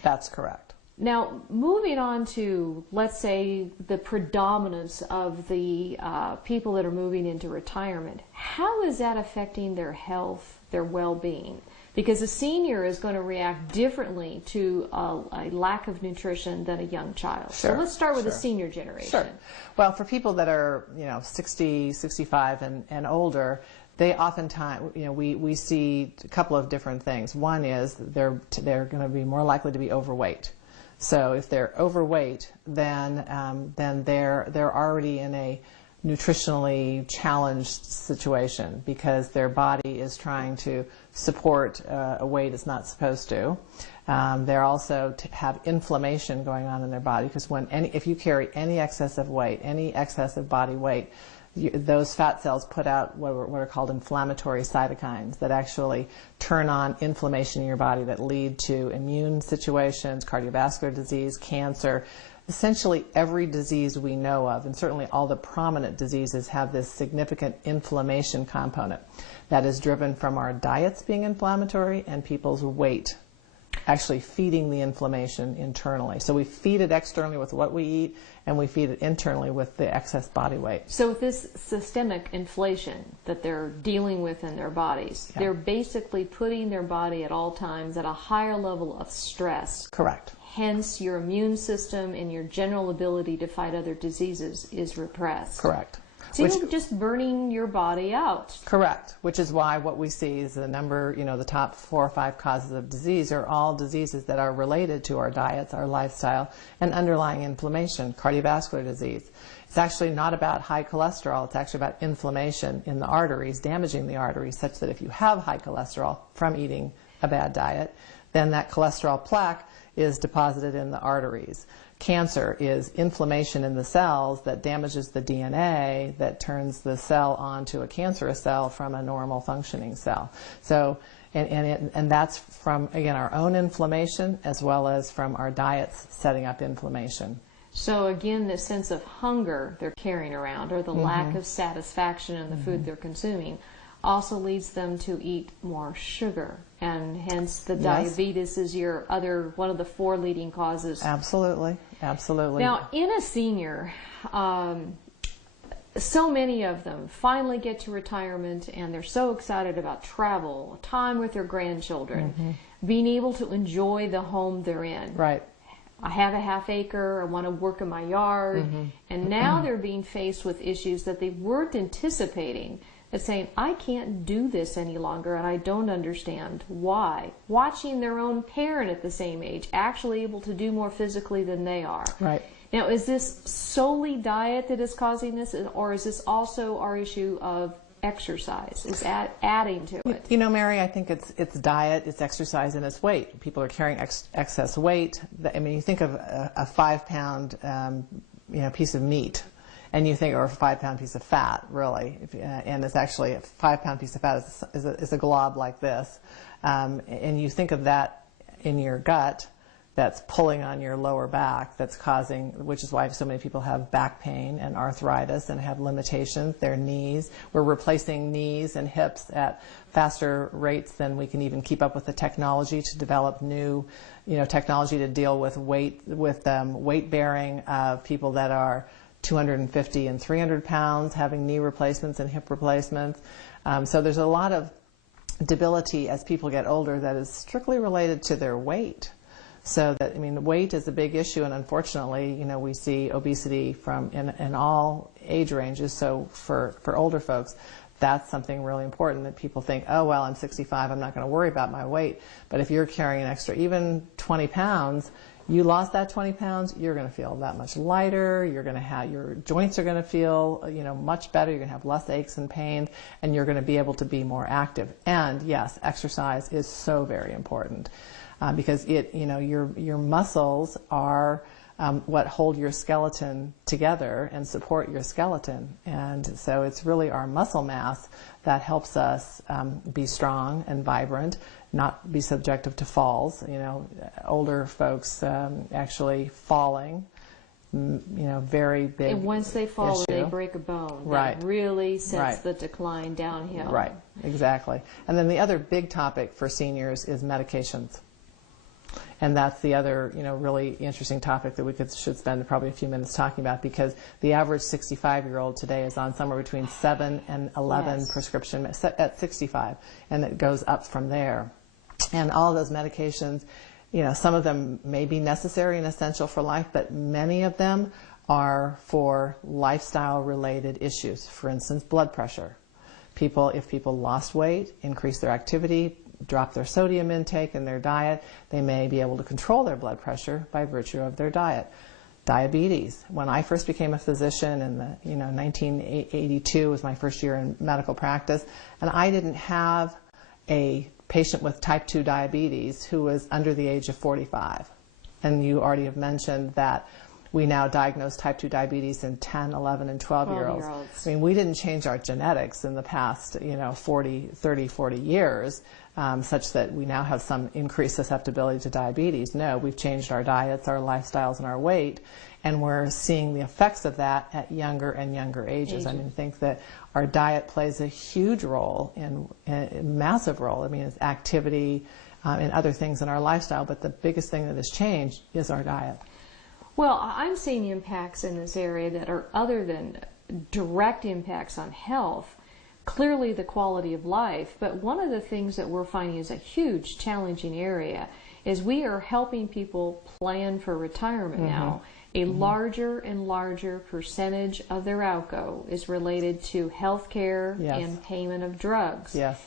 That's correct. Now, moving on to, let's say, the predominance of the people that are moving into retirement, how is that affecting their health, their well-being? Because a senior is going to react differently to a lack of nutrition than a young child. Sure, So let's start with sure. the senior generation. Sure. Well, for people that are 60, 65 and older, they oftentimes, we see a couple of different things. One is they're going to be more likely to be overweight. So if they're overweight, then they're already in a nutritionally challenged situation because their body is trying to support a weight it's not supposed to. They're also have inflammation going on in their body because if you carry any excessive weight, any excessive body weight, those fat cells put out what are called inflammatory cytokines that actually turn on inflammation in your body that lead to immune situations, cardiovascular disease, cancer. Essentially every disease we know of, and certainly all the prominent diseases, have this significant inflammation component that is driven from our diets being inflammatory and people's weight actually feeding the inflammation internally. So we feed it externally with what we eat, and we feed it internally with the excess body weight. So with this systemic inflation that they're dealing with in their bodies, they're basically putting their body at all times at a higher level of stress. Correct. Hence, your immune system and your general ability to fight other diseases is repressed. Correct. So you're just burning your body out. Correct. Which is why what we see is the number, the top 4 or 5 causes of disease are all diseases that are related to our diets, our lifestyle, and underlying inflammation, cardiovascular disease. It's actually not about high cholesterol. It's actually about inflammation in the arteries, damaging the arteries, such that if you have high cholesterol from eating a bad diet, then that cholesterol plaque is deposited in the arteries. Cancer is inflammation in the cells that damages the DNA that turns the cell onto a cancerous cell from a normal functioning cell. So, and that's from, again, our own inflammation as well as from our diets setting up inflammation. So again, the sense of hunger they're carrying around, or the lack of satisfaction in the food they're consuming, also leads them to eat more sugar, and hence the diabetes is one of the 4 leading causes. Absolutely, absolutely. Now, in a senior, so many of them finally get to retirement and they're so excited about travel, time with their grandchildren, being able to enjoy the home they're in. Right. I have a half acre, I want to work in my yard, and now they're being faced with issues that they weren't anticipating. That's saying, I can't do this any longer and I don't understand why. Watching their own parent at the same age actually able to do more physically than they are. Right. Now, is this solely diet that is causing this, or is this also our issue of exercise? Is adding to it? Mary, I think it's diet, it's exercise, and it's weight. People are carrying excess weight. I mean, you think of a 5-pound piece of meat, and you think, or a 5-pound piece of fat, really, and it's actually a 5-pound piece of fat is a glob like this, and you think of that in your gut, that's pulling on your lower back, that's causing, which is why so many people have back pain and arthritis and have limitations. Their knees, we're replacing knees and hips at faster rates than we can even keep up with the technology to develop new, technology to deal with weight bearing of people that are 250 and 300 pounds, having knee replacements and hip replacements. So there's a lot of debility as people get older that is strictly related to their weight. So that, weight is a big issue, and unfortunately, we see obesity in all age ranges. So for older folks, that's something really important that people think, oh, well, I'm 65, I'm not going to worry about my weight. But if you're carrying an extra, even 20 pounds, you lost that 20 pounds, you're going to feel that much lighter, your joints are going to feel, much better, you're going to have less aches and pains, and you're going to be able to be more active. And yes, exercise is so very important. Because your muscles are what hold your skeleton together and support your skeleton. And so it's really our muscle mass that helps us be strong and vibrant, not be subjective to falls. You know, older folks actually falling, very big And once they fall, issue. they break a bone. Right. That really sets Right. the decline downhill. Right, exactly. And then the other big topic for seniors is medications. And that's the other, really interesting topic that we should spend probably a few minutes talking about, because the average 65-year-old today is on somewhere between 7 and 11 Yes. prescription at 65, and it goes up from there. And all of those medications, some of them may be necessary and essential for life, but many of them are for lifestyle-related issues. For instance, blood pressure. If people lost weight, increased their activity, drop their sodium intake in their diet, they may be able to control their blood pressure by virtue of their diet. Diabetes. When I first became a physician in 1982 was my first year in medical practice, and I didn't have a patient with type 2 diabetes who was under the age of 45. And you already have mentioned that we now diagnose type 2 diabetes in 10, 11, and 12-year-olds. I mean, we didn't change our genetics in the past, 30, 40 years, such that we now have some increased susceptibility to diabetes. No, we've changed our diets, our lifestyles, and our weight, and we're seeing the effects of that at younger and younger ages. I mean, I think that our diet plays a huge role, a massive role. I mean, it's activity and other things in our lifestyle, but the biggest thing that has changed is our diet. Well, I'm seeing impacts in this area that are other than direct impacts on health, clearly the quality of life. But one of the things that we're finding is a huge challenging area is we are helping people plan for retirement now. A larger and larger percentage of their outgo is related to health care and payment of drugs. Yes.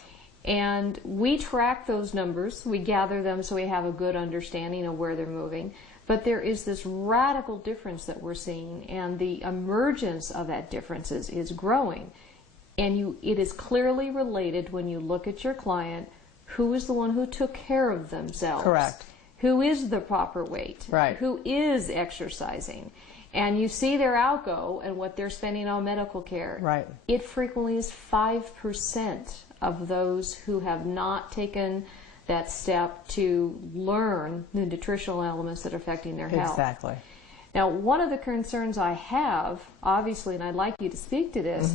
And we track those numbers. We gather them so we have a good understanding of where they're moving. But there is this radical difference that we're seeing, and the emergence of that difference is growing. And it is clearly related when you look at your client, who is the one who took care of themselves. Correct. Who is the proper weight. Right. Who is exercising. And you see their outgo and what they're spending on medical care. Right. It frequently is 5% of those who have not taken that step to learn the nutritional elements that are affecting their health. Exactly. Now, one of the concerns I have, obviously, and I'd like you to speak to this,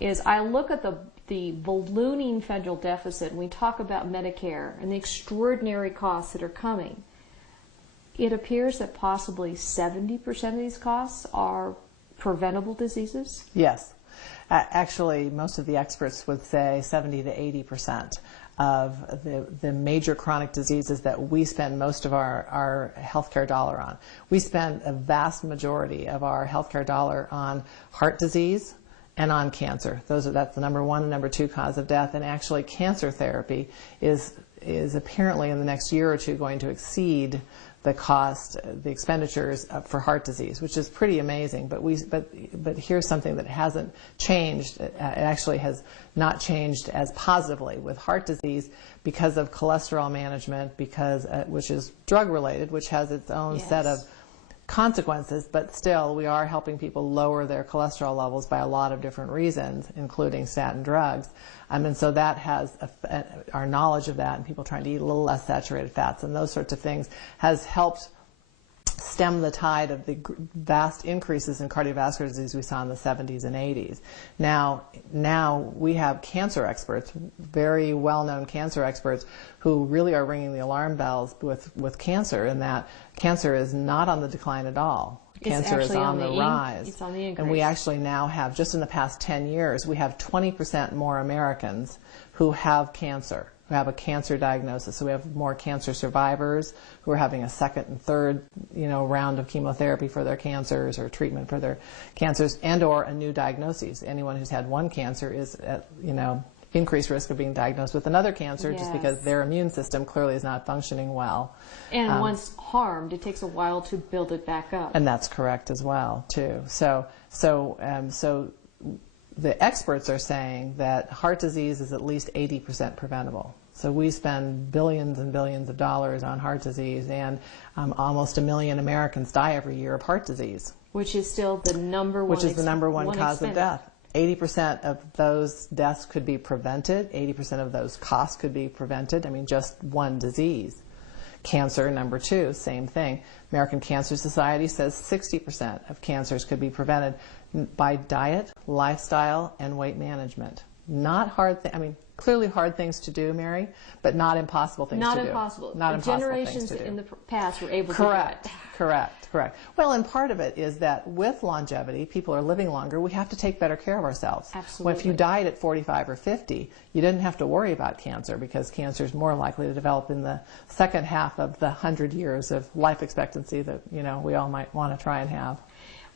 is I look at the ballooning federal deficit, and we talk about Medicare and the extraordinary costs that are coming. It appears that possibly 70% of these costs are preventable diseases. Yes. Actually, most of the experts would say 70 to 80% of the major chronic diseases that we spend most of our healthcare dollar on. We spend a vast majority of our healthcare dollar on heart disease and on cancer. That's the number 1 and number 2 cause of death. And actually, cancer therapy is apparently in the next year or two going to exceed the expenditures for heart disease, which is pretty amazing. But here's something that hasn't changed. It actually has not changed as positively with heart disease because of cholesterol management, which is drug related, which has its own set of consequences. But still, we are helping people lower their cholesterol levels by a lot of different reasons, including statin drugs. And so that has our knowledge of that, and people trying to eat a little less saturated fats and those sorts of things has helped stem the tide of the vast increases in cardiovascular disease we saw in the 70s and 80s. Now we have cancer experts, very well-known cancer experts, who really are ringing the alarm bells with cancer, and that cancer is not on the decline at all. Cancer is on the rise. It's on the increase. And we actually now have, just in the past 10 years, we have 20% more Americans who have cancer, who have a cancer diagnosis. So we have more cancer survivors who are having a second and third, round of chemotherapy for their cancers or treatment for their cancers, and or a new diagnosis. Anyone who's had one cancer is at, increased risk of being diagnosed with another cancer just because their immune system clearly is not functioning well. And once harmed, it takes a while to build it back up. And that's correct as well, too. So the experts are saying that heart disease is at least 80% preventable. So we spend billions and billions of dollars on heart disease, and almost 1 million Americans die every year of heart disease. Which is still the number one. Which is the number one cause of death. 80% of those deaths could be prevented. 80% of those costs could be prevented. I mean, just one disease. Cancer, number 2, same thing. American Cancer Society says 60% of cancers could be prevented by diet, lifestyle, and weight management. Not hard, I mean, clearly hard things to do, Mary, but not impossible things to do. Not impossible. Not impossible Generations things to do. in the past were able Correct. to do it. Correct. Well, and part of it is that with longevity, people are living longer. We have to take better care of ourselves. Absolutely. Well, if you died at 45 or 50, you didn't have to worry about cancer, because cancer is more likely to develop in the second half of the 100 years of life expectancy that, you know, we all might want to try and have.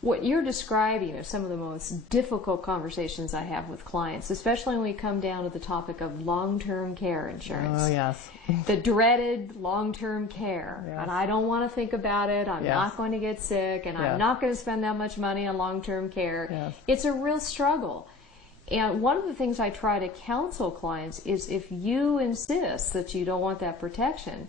What you're describing are some of the most difficult conversations I have with clients, especially when we come down to the topic of long-term care insurance. Oh, yes. The dreaded long-term care. Yes. And I don't want to think about it. I'm Yes. not going to get sick, and Yes. I'm not going to spend that much money on long-term care. Yes. It's a real struggle. And one of the things I try to counsel clients is, if you insist that you don't want that protection,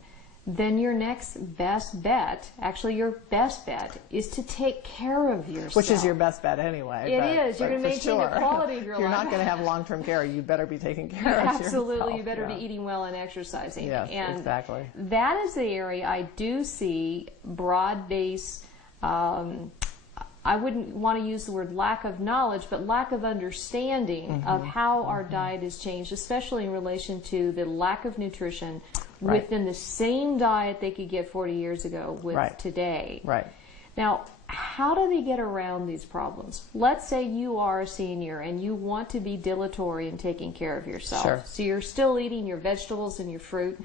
then your next best bet, actually your best bet, is to take care of yourself. Which is your best bet anyway. It is. You're going to for maintain sure. the quality of your If you're life. not going to have long-term care, you better be taking care of yourself. Absolutely. You better Yeah. be eating well and exercising. Yes, and exactly. that is the area I do see broad-based, I wouldn't want to use the word lack of knowledge, but lack of understanding of how our diet has changed, especially in relation to the lack of nutrition within the same diet they could get 40 years ago with today. Right. Now, how do they get around these problems? Let's say you are a senior and you want to be dilatory in taking care of yourself. Sure. So you're still eating your vegetables and your fruit.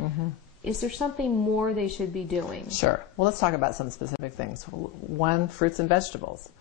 Is there something more they should be doing? Sure. Well, let's talk about some specific things. One, fruits and vegetables.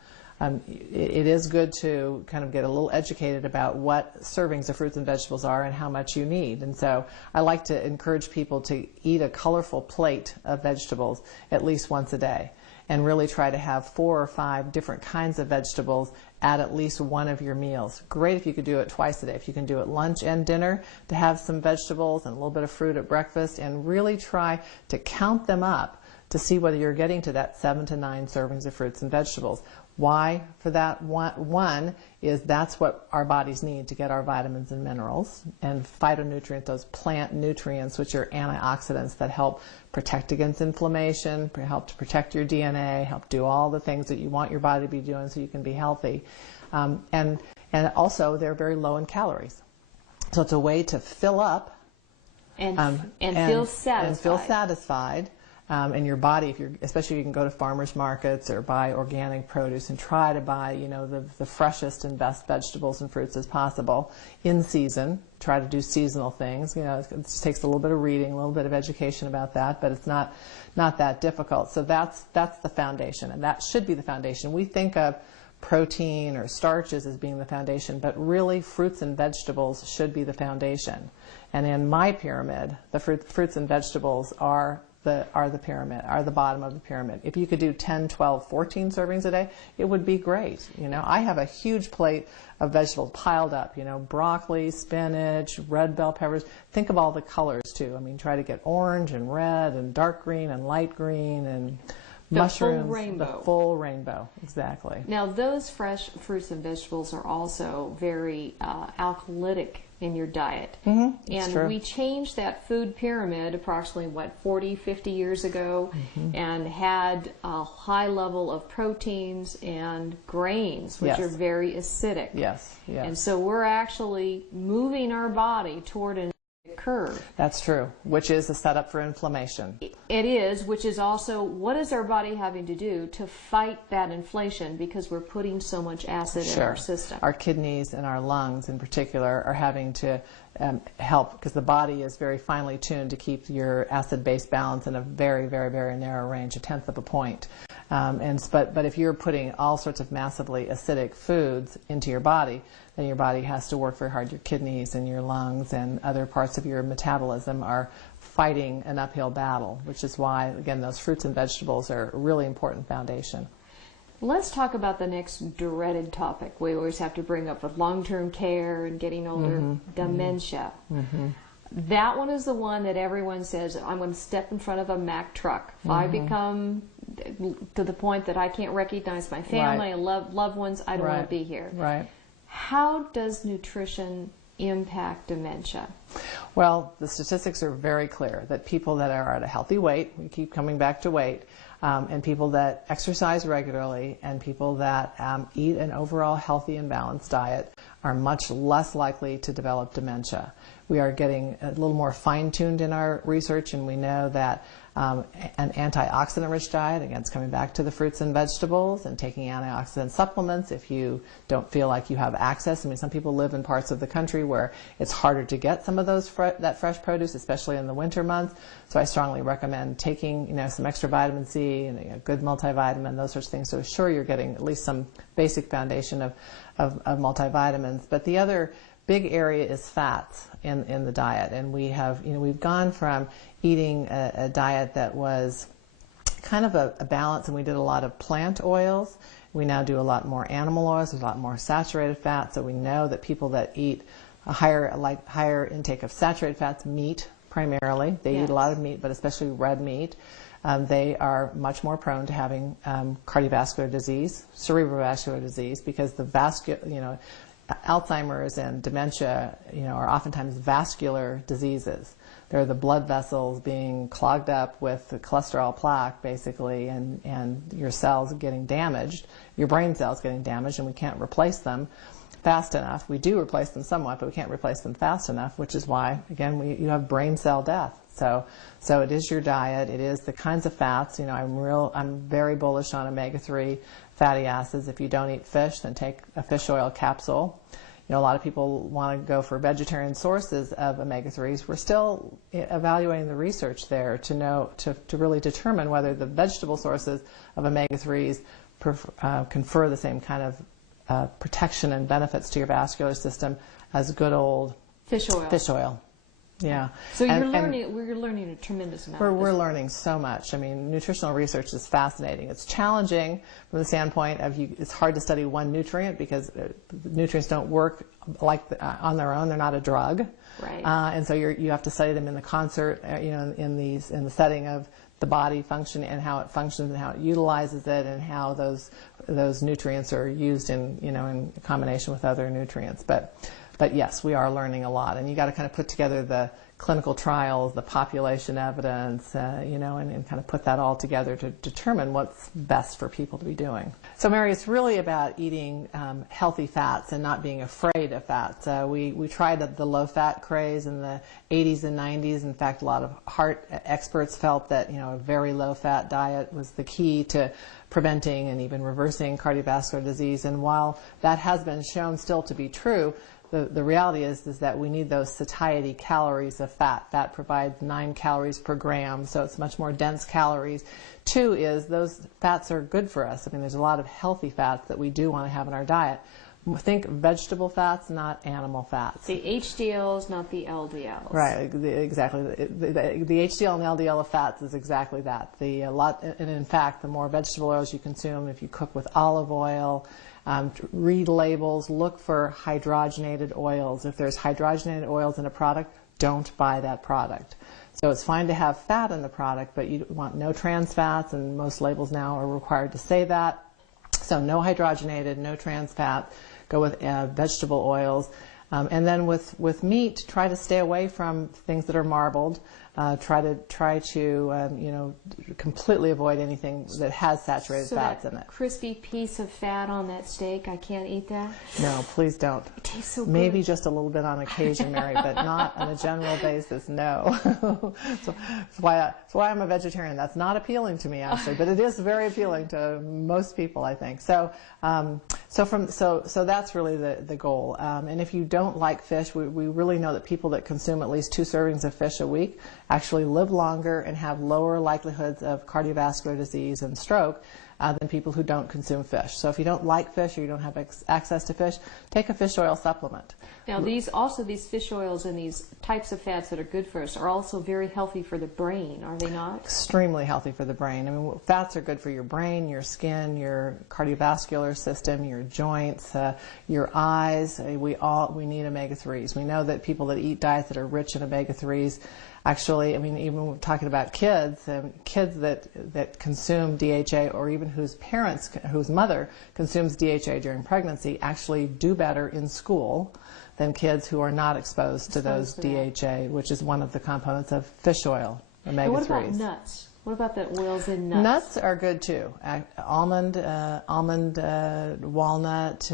It is good to kind of get a little educated about what servings of fruits and vegetables are and how much you need. And so I like to encourage people to eat a colorful plate of vegetables at least once a day, and really try to have 4 or 5 different kinds of vegetables at least one of your meals. Great if you could do it twice a day. If you can do it lunch and dinner, to have some vegetables and a little bit of fruit at breakfast, and really try to count them up to see whether you're getting to that 7 to 9 servings of fruits and vegetables. Why? For that one is that's what our bodies need to get our vitamins and minerals, and phytonutrients, those plant nutrients, which are antioxidants that help protect against inflammation, help to protect your DNA, help do all the things that you want your body to be doing so you can be healthy. And also they're very low in calories. So it's a way to fill up and feel satisfied. And feel satisfied. And your body, especially if you can go to farmers markets or buy organic produce and try to buy, you know, the freshest and best vegetables and fruits as possible in season. Try to do seasonal things. You know, it takes a little bit of reading, a little bit of education about that, but it's not that difficult. So that's the foundation, and that should be the foundation. We think of protein or starches as being the foundation, but really fruits and vegetables should be the foundation. And in my pyramid, the fruits and vegetables are the pyramid, are the bottom of the pyramid. If you could do 10, 12, 14 servings a day, it would be great. You know, I have a huge plate of vegetables piled up, you know, broccoli, spinach, red bell peppers. Think of all the colors too. I mean, try to get orange and red and dark green and light green and mushrooms. Full rainbow. The full rainbow, exactly. Now, those fresh fruits and vegetables are also very alkalytic in your diet. And true. we changed that food pyramid approximately, 40, 50 years ago, and had a high level of proteins and grains, which are very acidic. Yes. And so we're actually moving our body toward an curve. That's true, which is a setup for inflammation. It is, which is also, what is our body having to do to fight that inflation, because we're putting so much acid in our system. Our kidneys and our lungs in particular are having to help, because the body is very finely tuned to keep your acid-base balance in a very, very, very narrow range, 1/10 of a point. But if you're putting all sorts of massively acidic foods into your body, then your body has to work very hard. Your kidneys and your lungs and other parts of your metabolism are fighting an uphill battle, which is why, again, those fruits and vegetables are a really important foundation. Let's talk about the next dreaded topic we always have to bring up with long-term care and getting older, dementia. That one is the one that everyone says, I'm going to step in front of a Mack truck. If I become to the point that I can't recognize my family and loved ones, I don't want to be here. Right. How does nutrition impact dementia? Well, the statistics are very clear that people that are at a healthy weight, we keep coming back to weight, and people that exercise regularly and people that eat an overall healthy and balanced diet are much less likely to develop dementia. We are getting a little more fine-tuned in our research, and we know that an antioxidant-rich diet, again, it's coming back to the fruits and vegetables, and taking antioxidant supplements if you don't feel like you have access. I mean, some people live in parts of the country where it's harder to get some of those that fresh produce, especially in the winter months. So I strongly recommend taking, some extra vitamin C and a good multivitamin, those sorts of things. So sure, you're getting at least some basic foundation of multivitamins. But the other big area is fats in the diet, and we have, we've gone from eating a diet that was kind of a balance, and we did a lot of plant oils. We now do a lot more animal oils. There's a lot more saturated fat. So we know that people that eat a higher intake of saturated fats, meat primarily, they eat a lot of meat, but especially red meat. They are much more prone to having cardiovascular disease, cerebrovascular disease, because the Alzheimer's and dementia, are oftentimes vascular diseases. They're the blood vessels being clogged up with the cholesterol plaque, basically, and your cells getting damaged, your brain cells getting damaged, and we can't replace them fast enough. We do replace them somewhat, but we can't replace them fast enough, which is why, again, you have brain cell death. So it is your diet. It is the kinds of fats. I'm very bullish on omega-3 fatty acids. If you don't eat fish, then take a fish oil capsule. A lot of people want to go for vegetarian sources of omega-3s. We're still evaluating the research there to really determine whether the vegetable sources of omega-3s confer the same kind of protection and benefits to your vascular system as good old fish oil. Yeah. So we're learning a tremendous amount. We're learning so much. I mean, nutritional research is fascinating. It's challenging from the standpoint of it's hard to study one nutrient because nutrients don't work on their own. They're not a drug. Right. And so you have to study them in the concert, in the setting of the body function and how it functions and how it utilizes it and how those nutrients are used in combination with other nutrients. But yes, we are learning a lot, and you got to kind of put together the clinical trials, the population evidence, and kind of put that all together to determine what's best for people to be doing. So Mary, it's really about eating healthy fats and not being afraid of fats. We tried the low-fat craze in the 80s and 90s. In fact, a lot of heart experts felt that a very low-fat diet was the key to preventing and even reversing cardiovascular disease. And while that has been shown still to be true, the reality is that we need those satiety calories of fat. Fat provides 9 calories per gram, so it's much more dense calories. 2 is those fats are good for us. I mean, there's a lot of healthy fats that we do want to have in our diet. Think vegetable fats, not animal fats. The HDLs, not the LDLs. Right, exactly. The HDL and LDL of fats is exactly that. And in fact, the more vegetable oils you consume, if you cook with olive oil, read labels, look for hydrogenated oils. If there's hydrogenated oils in a product, don't buy that product. So it's fine to have fat in the product, but you want no trans fats, and most labels now are required to say that. So no hydrogenated, no trans fat. Go with vegetable oils. And then with meat, try to stay away from things that are marbled. Try to completely avoid anything that has saturated fats in it. Crispy piece of fat on that steak, I can't eat that? No, please don't. It tastes so good. Maybe just a little bit on occasion, Mary, but not on a general basis, no. So that's why I'm a vegetarian. That's not appealing to me, actually, but it is very appealing to most people, I think. So that's really the goal. And if you don't like fish, we really know that people that consume at least 2 servings of fish a week actually live longer and have lower likelihoods of cardiovascular disease and stroke than people who don't consume fish. So if you don't like fish or you don't have access to fish, take a fish oil supplement. Now these fish oils and these types of fats that are good for us are also very healthy for the brain, are they not? Extremely healthy for the brain. I mean, fats are good for your brain, your skin, your cardiovascular system, your joints, your eyes. We need omega-3s. We know that people that eat diets that are rich in omega-3s, actually, I mean, even when we're talking about kids that consume DHA, or even whose mother consumes DHA during pregnancy, actually do better in school than kids who are not exposed to those DHA, which is one of the components of fish oil, omega-3s. And what about nuts? What about the oils in nuts? Nuts are good too. Almond, walnut,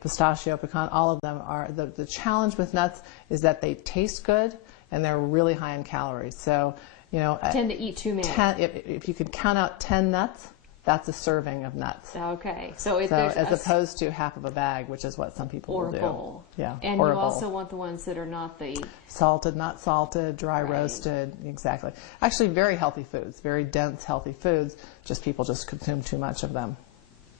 pistachio, pecan, all of them are. The challenge with nuts is that they taste good and they're really high in calories. So, tend to eat too many. If you could count out 10 nuts, that's a serving of nuts. Okay. So as opposed to half of a bag, which is what some people will do. Or a bowl. Yeah. And you also want the ones that are not the... Salted, not salted, dry roasted, exactly. Actually very healthy foods, very dense healthy foods, people just consume too much of them.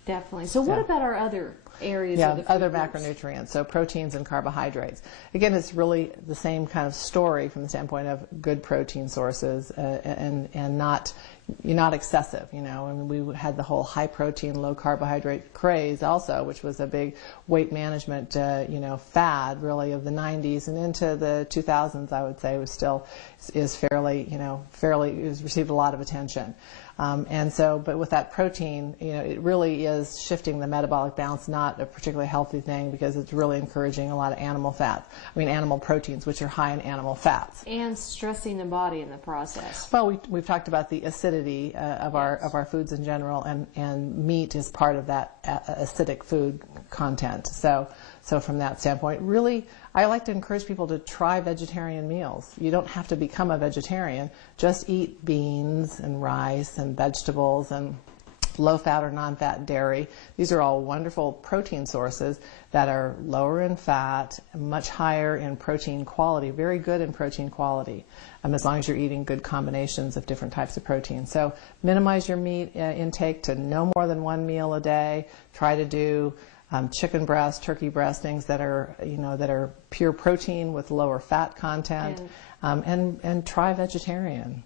Definitely. So what about our other areas of the food other groups? macronutrients, so proteins and carbohydrates. Again, it's really the same kind of story from the standpoint of good protein sources and not excessive. I mean, we had the whole high protein, low carbohydrate craze also, which was a big weight management fad really of the 90s and into the 2000s. I would say is received a lot of attention. But with that protein, it really is shifting the metabolic balance, not a particularly healthy thing because it's really encouraging a lot of animal proteins, which are high in animal fats. And stressing the body in the process. Well, we've talked about the acidity of our foods in general, and meat is part of that acidic food content. So from that standpoint, really, I like to encourage people to try vegetarian meals. You don't have to become a vegetarian. Just eat beans and rice and vegetables and low-fat or non-fat dairy. These are all wonderful protein sources that are lower in fat, much higher in protein quality, very good in protein quality, as long as you're eating good combinations of different types of protein. So minimize your meat intake to no more than one meal a day. Try to do chicken breast, turkey breast, things that are pure protein with lower fat content, and try vegetarian.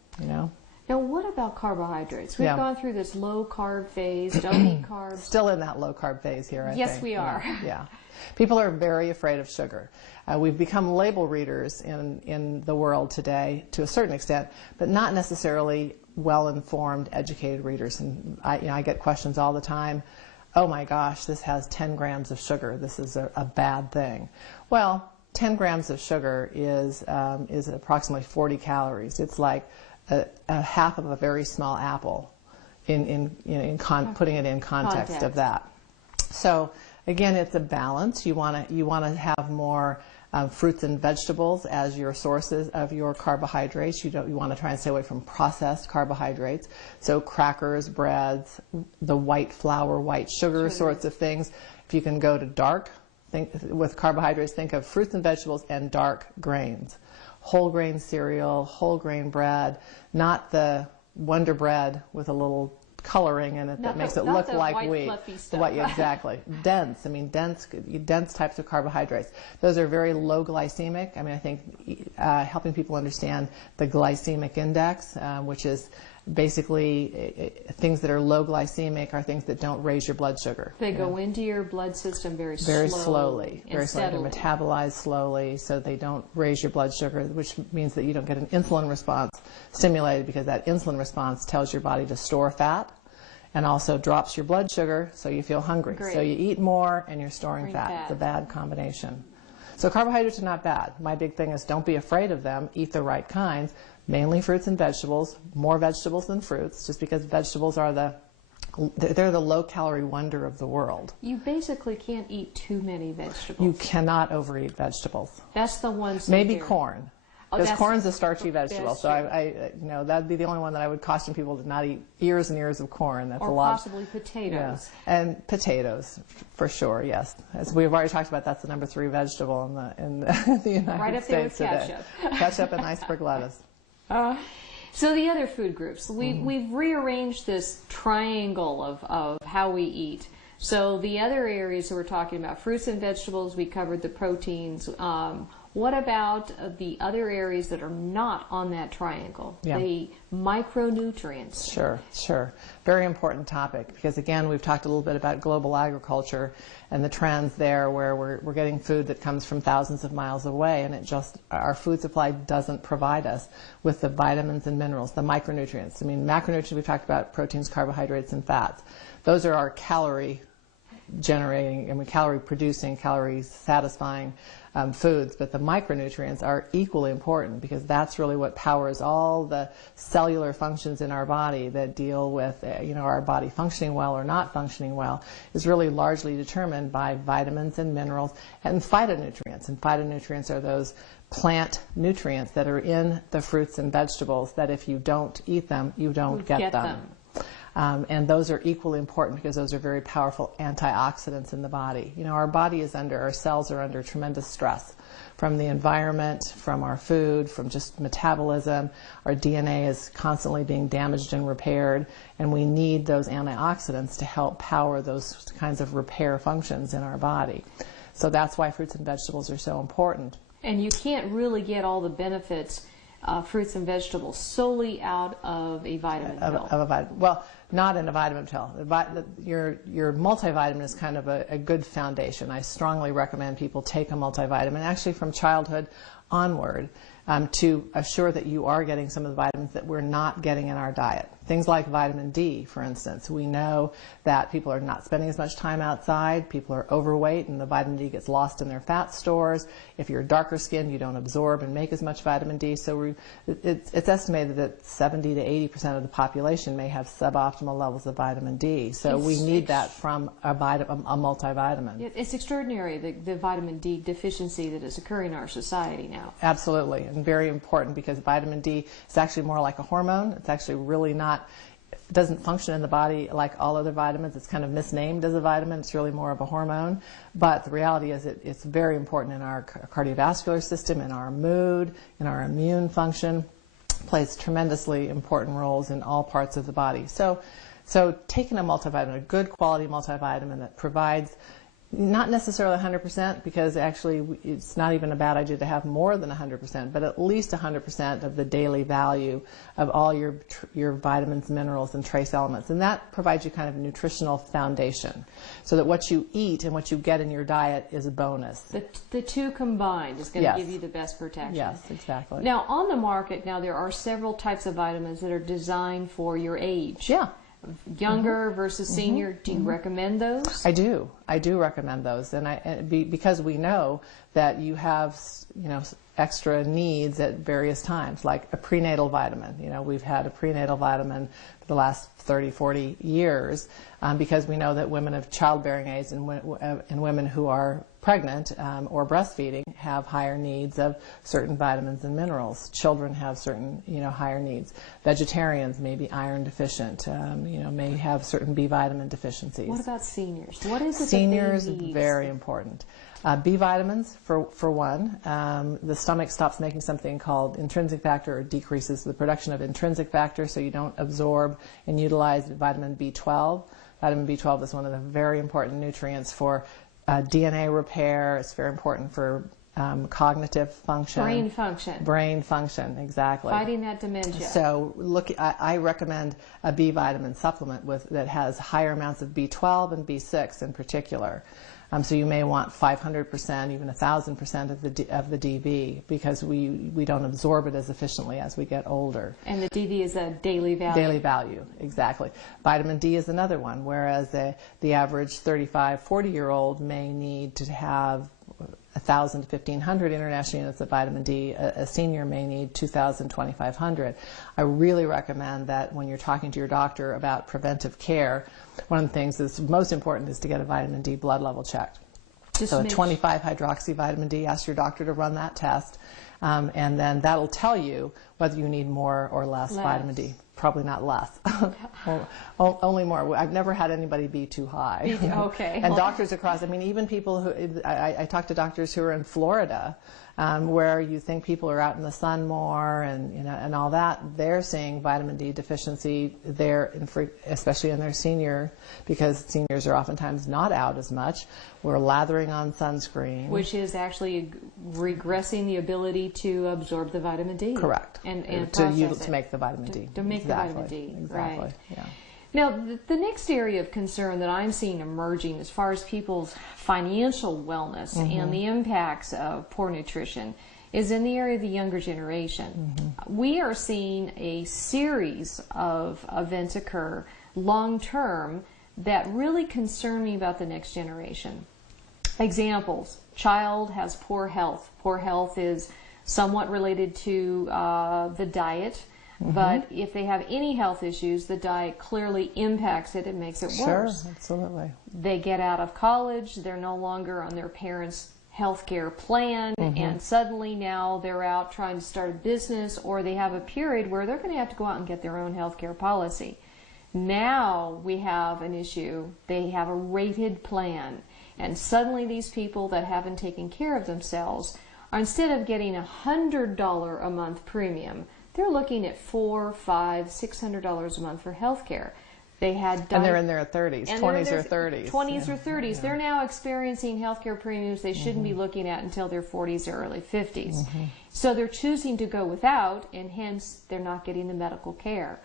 Now, what about carbohydrates? We've gone through this low-carb phase, don't eat carbs. Still in that low-carb phase here, I think. Yes, we are. Yeah. People are very afraid of sugar. We've become label readers in the world today to a certain extent, but not necessarily well-informed, educated readers. And I get questions all the time. Oh my gosh, this has 10 grams of sugar. This is a bad thing. Well, 10 grams of sugar is approximately 40 calories. It's like a half of a very small apple putting it in context of that. So again, it's a balance. You want to have more fruits and vegetables as your sources of your carbohydrates. You want to try and stay away from processed carbohydrates. So crackers, breads, the white flour, white sugar sorts of things. If you can go to with carbohydrates, think of fruits and vegetables and dark grains. Whole grain cereal, whole grain bread, not the Wonder Bread with a little coloring in it that makes it look like wheat. Exactly. Dense types of carbohydrates. Those are very low glycemic. I mean, I think helping people understand the glycemic index, which is basically things that are low glycemic are things that don't raise your blood sugar. They go into your blood system very slowly. Very slowly. They're metabolized slowly, so they don't raise your blood sugar, which means that you don't get an insulin response stimulated, because that insulin response tells your body to store fat and also drops your blood sugar so you feel hungry. Great. So you eat more and you're storing fat. It's a bad combination. So carbohydrates are not bad. My big thing is don't be afraid of them. Eat the right kinds. Mainly fruits and vegetables, more vegetables than fruits, just because vegetables are they're the low-calorie wonder of the world. You basically can't eat too many vegetables. You cannot overeat vegetables. That's the one. Maybe corn. Because corn's a starchy vegetable, so that'd be the only one that I would caution people to not eat ears and ears of corn. That's a lot. Or possibly potatoes. Yeah. And potatoes, for sure, yes. As we've already talked about, that's the number 3 vegetable in the United States today. Right up there with ketchup. Ketchup and iceberg lettuce. So the other food groups, we've rearranged this triangle of how we eat. So the other areas that we're talking about, fruits and vegetables, we covered the proteins. What about the other areas that are not on that triangle? Yeah. The micronutrients. Sure. Very important topic, because again, we've talked a little bit about global agriculture and the trends there, where we're getting food that comes from thousands of miles away, and our food supply doesn't provide us with the vitamins and minerals, the micronutrients. I mean, macronutrients, we've talked about proteins, carbohydrates, and fats. Those are our calorie generating, calorie producing, calorie satisfying foods, but the micronutrients are equally important, because that's really what powers all the cellular functions in our body that deal with our body functioning well or not functioning well, is really largely determined by vitamins and minerals and phytonutrients. And phytonutrients are those plant nutrients that are in the fruits and vegetables that if you don't eat them, you don't get them. And those are equally important, because those are very powerful antioxidants in the body. Our cells are under tremendous stress from the environment, from our food, from just metabolism. Our DNA is constantly being damaged and repaired, and we need those antioxidants to help power those kinds of repair functions in our body. So that's why fruits and vegetables are so important. And you can't really get all the benefits fruits and vegetables solely out of a vitamin pill. Well, not in a vitamin pill. Your multivitamin is kind of a good foundation. I strongly recommend people take a multivitamin, actually from childhood onward, to assure that you are getting some of the vitamins that we're not getting in our diet. Things like vitamin D, for instance. We know that people are not spending as much time outside, people are overweight, and the vitamin D gets lost in their fat stores. If you're darker skinned, you don't absorb and make as much vitamin D. So it's estimated that 70 to 80% of the population may have suboptimal levels of vitamin D. So we need that from a multivitamin. It's extraordinary, the vitamin D deficiency that is occurring in our society now. Absolutely, and very important, because vitamin D is actually more like a hormone. It's actually really not, it doesn't function in the body like all other vitamins. It's kind of misnamed as a vitamin. It's really more of a hormone. But the reality is it's very important in our cardiovascular system, in our mood, in our immune function. Plays tremendously important roles in all parts of the body. So taking a multivitamin, a good quality multivitamin that provides not necessarily 100%, because actually it's not even a bad idea to have more than 100%, but at least 100% of the daily value of all your vitamins, minerals, and trace elements. And that provides you kind of a nutritional foundation, so that what you eat and what you get in your diet is a bonus. The two combined is going to give you the best protection. Yes, exactly. Now, on the market now, there are several types of vitamins that are designed for your age. Yeah. Younger versus senior. Do you recommend those? I do recommend those, and because we know that you have extra needs at various times, like a prenatal vitamin. We've had a prenatal vitamin for the last 30, 40 years, because we know that women of childbearing age and women who are pregnant or breastfeeding have higher needs of certain vitamins and minerals. Children have certain higher needs. Vegetarians may be iron deficient, may have certain B vitamin deficiencies. What about seniors? What is it Seniors, that they need? very important. B vitamins, for one. The stomach stops making something called intrinsic factor, or decreases the production of intrinsic factor, so you don't absorb and utilize vitamin B12. Vitamin B12 is one of the very important nutrients for DNA repair. It's very important for cognitive function. Brain function, exactly. Fighting that dementia. So I recommend a B vitamin supplement that has higher amounts of B12 and B6 in particular. So you may want 500%, even 1,000% of the DB, because we don't absorb it as efficiently as we get older. And the DB is a daily value. Daily value, exactly. Vitamin D is another one, whereas the average 35, 40-year-old may need to have 1,000 to 1,500 international units of vitamin D. A senior may need 2,000, 2,500. I really recommend that when you're talking to your doctor about preventive care, one of the things that's most important is to get a vitamin D blood level checked. So a 25 hydroxy vitamin D, ask your doctor to run that test, and then that'll tell you whether you need more or less vitamin D. Probably not less. Only more. I've never had anybody be too high. Okay. And doctors across, even people who, I talk to doctors who are in Florida, where you think people are out in the sun more and all that, they're seeing vitamin D deficiency there, especially in their senior, because seniors are oftentimes not out as much. We're lathering on sunscreen. Which is actually regressing the ability to absorb the vitamin D. Correct. And to make the vitamin D. To make the vitamin D. Exactly. Right. Yeah. Now, the next area of concern that I'm seeing emerging as far as people's financial wellness and the impacts of poor nutrition is in the area of the younger generation. We are seeing a series of events occur long term that really concern me about the next generation. Examples: child has poor health. Poor health is somewhat related to the diet. But if they have any health issues, the diet clearly impacts it and makes it worse. Sure, absolutely. They get out of college, they're no longer on their parents' health care plan, and suddenly now they're out trying to start a business, or they have a period where they're going to have to go out and get their own health care policy. Now we have an issue. They have a rated plan, and suddenly these people that haven't taken care of themselves are, instead of getting $100 a month premium, they're looking at $400, $500, $600 a month for health care. They had and they're in their 30s, 20s or 30s. 20s or 30s. They're now experiencing health care premiums they shouldn't be looking at until their 40s or early 50s. So they're choosing to go without, and hence they're not getting the medical care.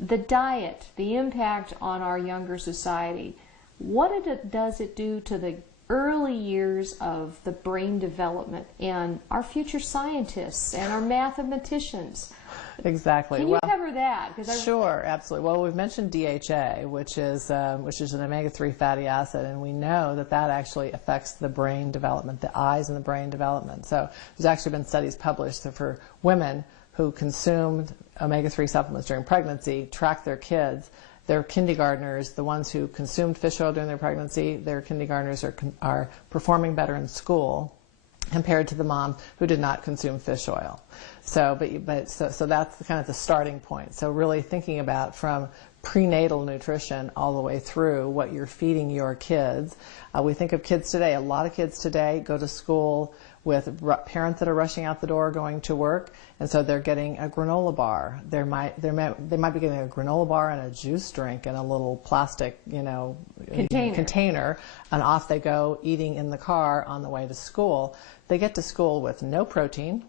The diet, the impact on our younger society, what does it do to the early years of the brain development and our future scientists and our mathematicians? Exactly. Can you cover that? Sure, absolutely. Well, we've mentioned DHA, which is an omega-3 fatty acid, and we know that that actually affects the brain development, the eyes and the brain development. So there's actually been studies published that for women who consumed omega-3 supplements during pregnancy, track their kids. Their kindergartners, the ones who consumed fish oil during their pregnancy, their kindergartners are performing better in school compared to the moms who did not consume fish oil. So that's kind of the starting point. So really thinking about from prenatal nutrition all the way through what you're feeding your kids. We think of kids today. A lot of kids today go to school with parents that are rushing out the door going to work, and so they're getting a granola bar. They might be getting a granola bar and a juice drink in a little plastic, container, and off they go eating in the car on the way to school. They get to school with no protein,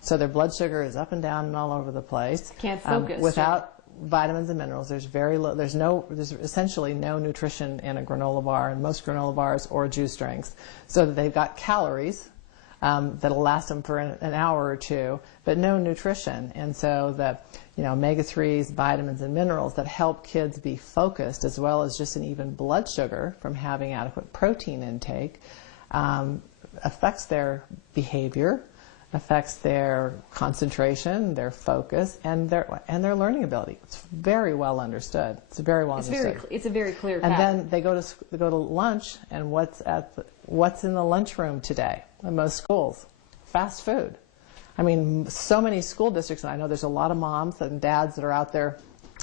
so their blood sugar is up and down and all over the place. Can't focus. Without vitamins and minerals, there's essentially no nutrition in a granola bar, and most granola bars or juice drinks, so that they've got calories that'll last them for an hour or two, but no nutrition. And so the omega-3s, vitamins and minerals that help kids be focused, as well as just an even blood sugar from having adequate protein intake, affects their behavior, affects their concentration, their focus, and their learning ability. It's very well understood. It's a very very clear path. And then they go to lunch, and what's in the lunchroom today in most schools? Fast food. I mean, so many school districts, and I know there's a lot of moms and dads that are out there,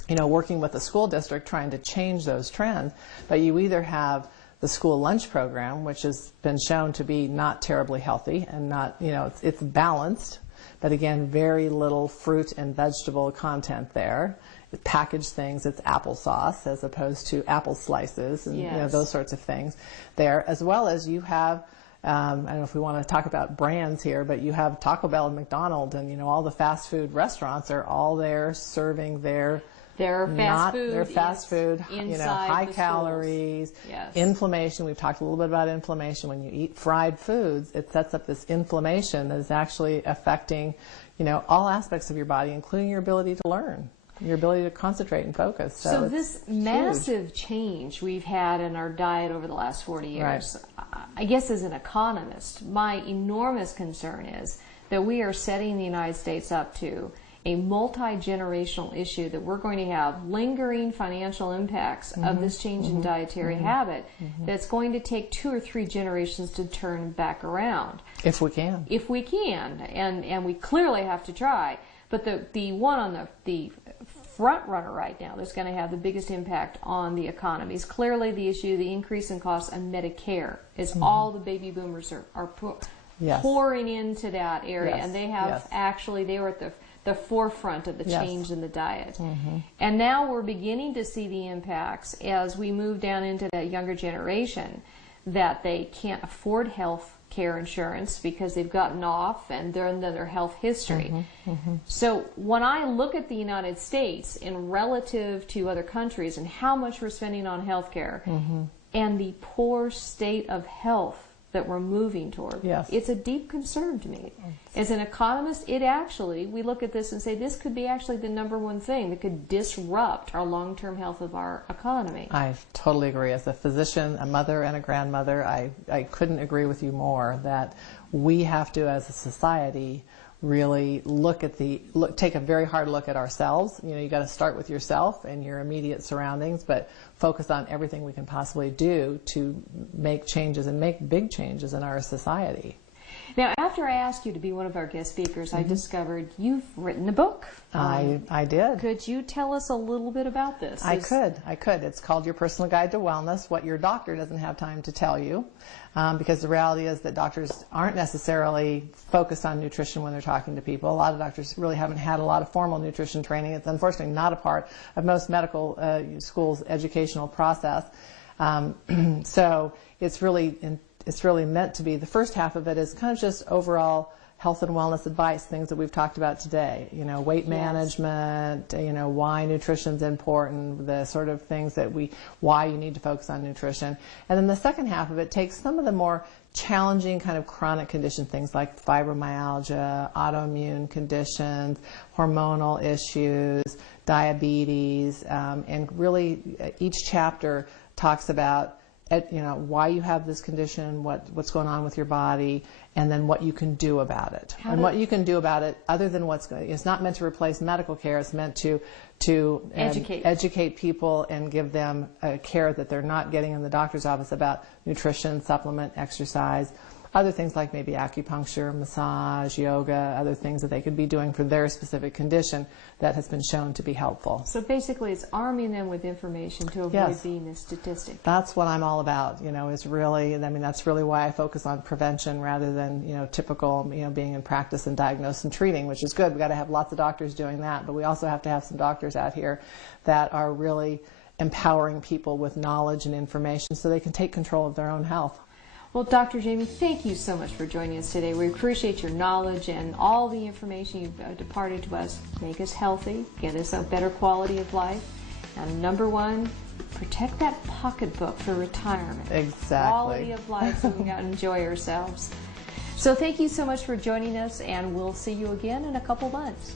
working with the school district trying to change those trends. But you either have the school lunch program, which has been shown to be not terribly healthy and not, it's balanced, but again, very little fruit and vegetable content there. Packaged things, it's applesauce as opposed to apple slices and those sorts of things there, as well as you have, I don't know if we want to talk about brands here, but you have Taco Bell and McDonald's, and all the fast food restaurants are all there serving their fast food, high calories, inflammation. We've talked a little bit about inflammation. When you eat fried foods, it sets up this inflammation that is actually affecting, all aspects of your body, including your ability to learn, your ability to concentrate and focus. So this massive change we've had in our diet over the last 40 years, I guess as an economist, my enormous concern is that we are setting the United States up to a multi-generational issue, that we're going to have lingering financial impacts of this change in dietary habit that's going to take 2 or 3 generations to turn back around. If we can. If we can, and we clearly have to try. But the one on the front runner right now that's going to have the biggest impact on the economy is clearly the issue, the increase in costs on Medicare, as all the baby boomers are Yes. pouring into that area, Yes. and they have Yes. actually, they were at the forefront of the Yes. change in the diet. And now we're beginning to see the impacts as we move down into that younger generation, that they can't afford health care insurance because they've gotten off and they're in their health history. So when I look at the United States in relative to other countries and how much we're spending on health care and the poor state of health that we're moving toward, Yes. it's a deep concern to me. As an economist, we look at this and say this could be actually the #1 thing that could disrupt our long-term health of our economy. I totally agree. As a physician, a mother, and a grandmother, I couldn't agree with you more that we have to, as a society, really take a very hard look at ourselves. You know, you got to start with yourself and your immediate surroundings, but focus on everything we can possibly do to make changes and make big changes in our society. Now, after I asked you to be one of our guest speakers, I discovered you've written a book. I did. Could you tell us a little bit about this? I could. It's called Your Personal Guide to Wellness, what your doctor doesn't have time to tell you. Because the reality is that doctors aren't necessarily focused on nutrition when they're talking to people. A lot of doctors really haven't had a lot of formal nutrition training. It's unfortunately not a part of most medical schools' educational process. So it's really meant to be, the first half of it is kind of just overall health and wellness advice, things that we've talked about today. You know, weight management, you know, why nutrition's important, the sort of things that why you need to focus on nutrition. And then the second half of it takes some of the more challenging kind of chronic condition things like fibromyalgia, autoimmune conditions, hormonal issues, diabetes, and really each chapter talks about why you have this condition, what's going on with your body, and then what you can do about it. What you can do about it, other than it's not meant to replace medical care. It's meant to educate people and give them care that they're not getting in the doctor's office about nutrition, supplement, exercise, other things like maybe acupuncture, massage, yoga, other things that they could be doing for their specific condition that has been shown to be helpful. So basically it's arming them with information to avoid being a statistic. That's what I'm all about, that's really why I focus on prevention rather than, typical, being in practice and diagnose and treating, which is good. We've got to have lots of doctors doing that, but we also have to have some doctors out here that are really empowering people with knowledge and information so they can take control of their own health. Well, Dr. Jamie, thank you so much for joining us today. We appreciate your knowledge and all the information you've departed to us. Make us healthy, get us a better quality of life, and #1, protect that pocketbook for retirement. Exactly. Quality of life so we can enjoy ourselves. So thank you so much for joining us, and we'll see you again in a couple months.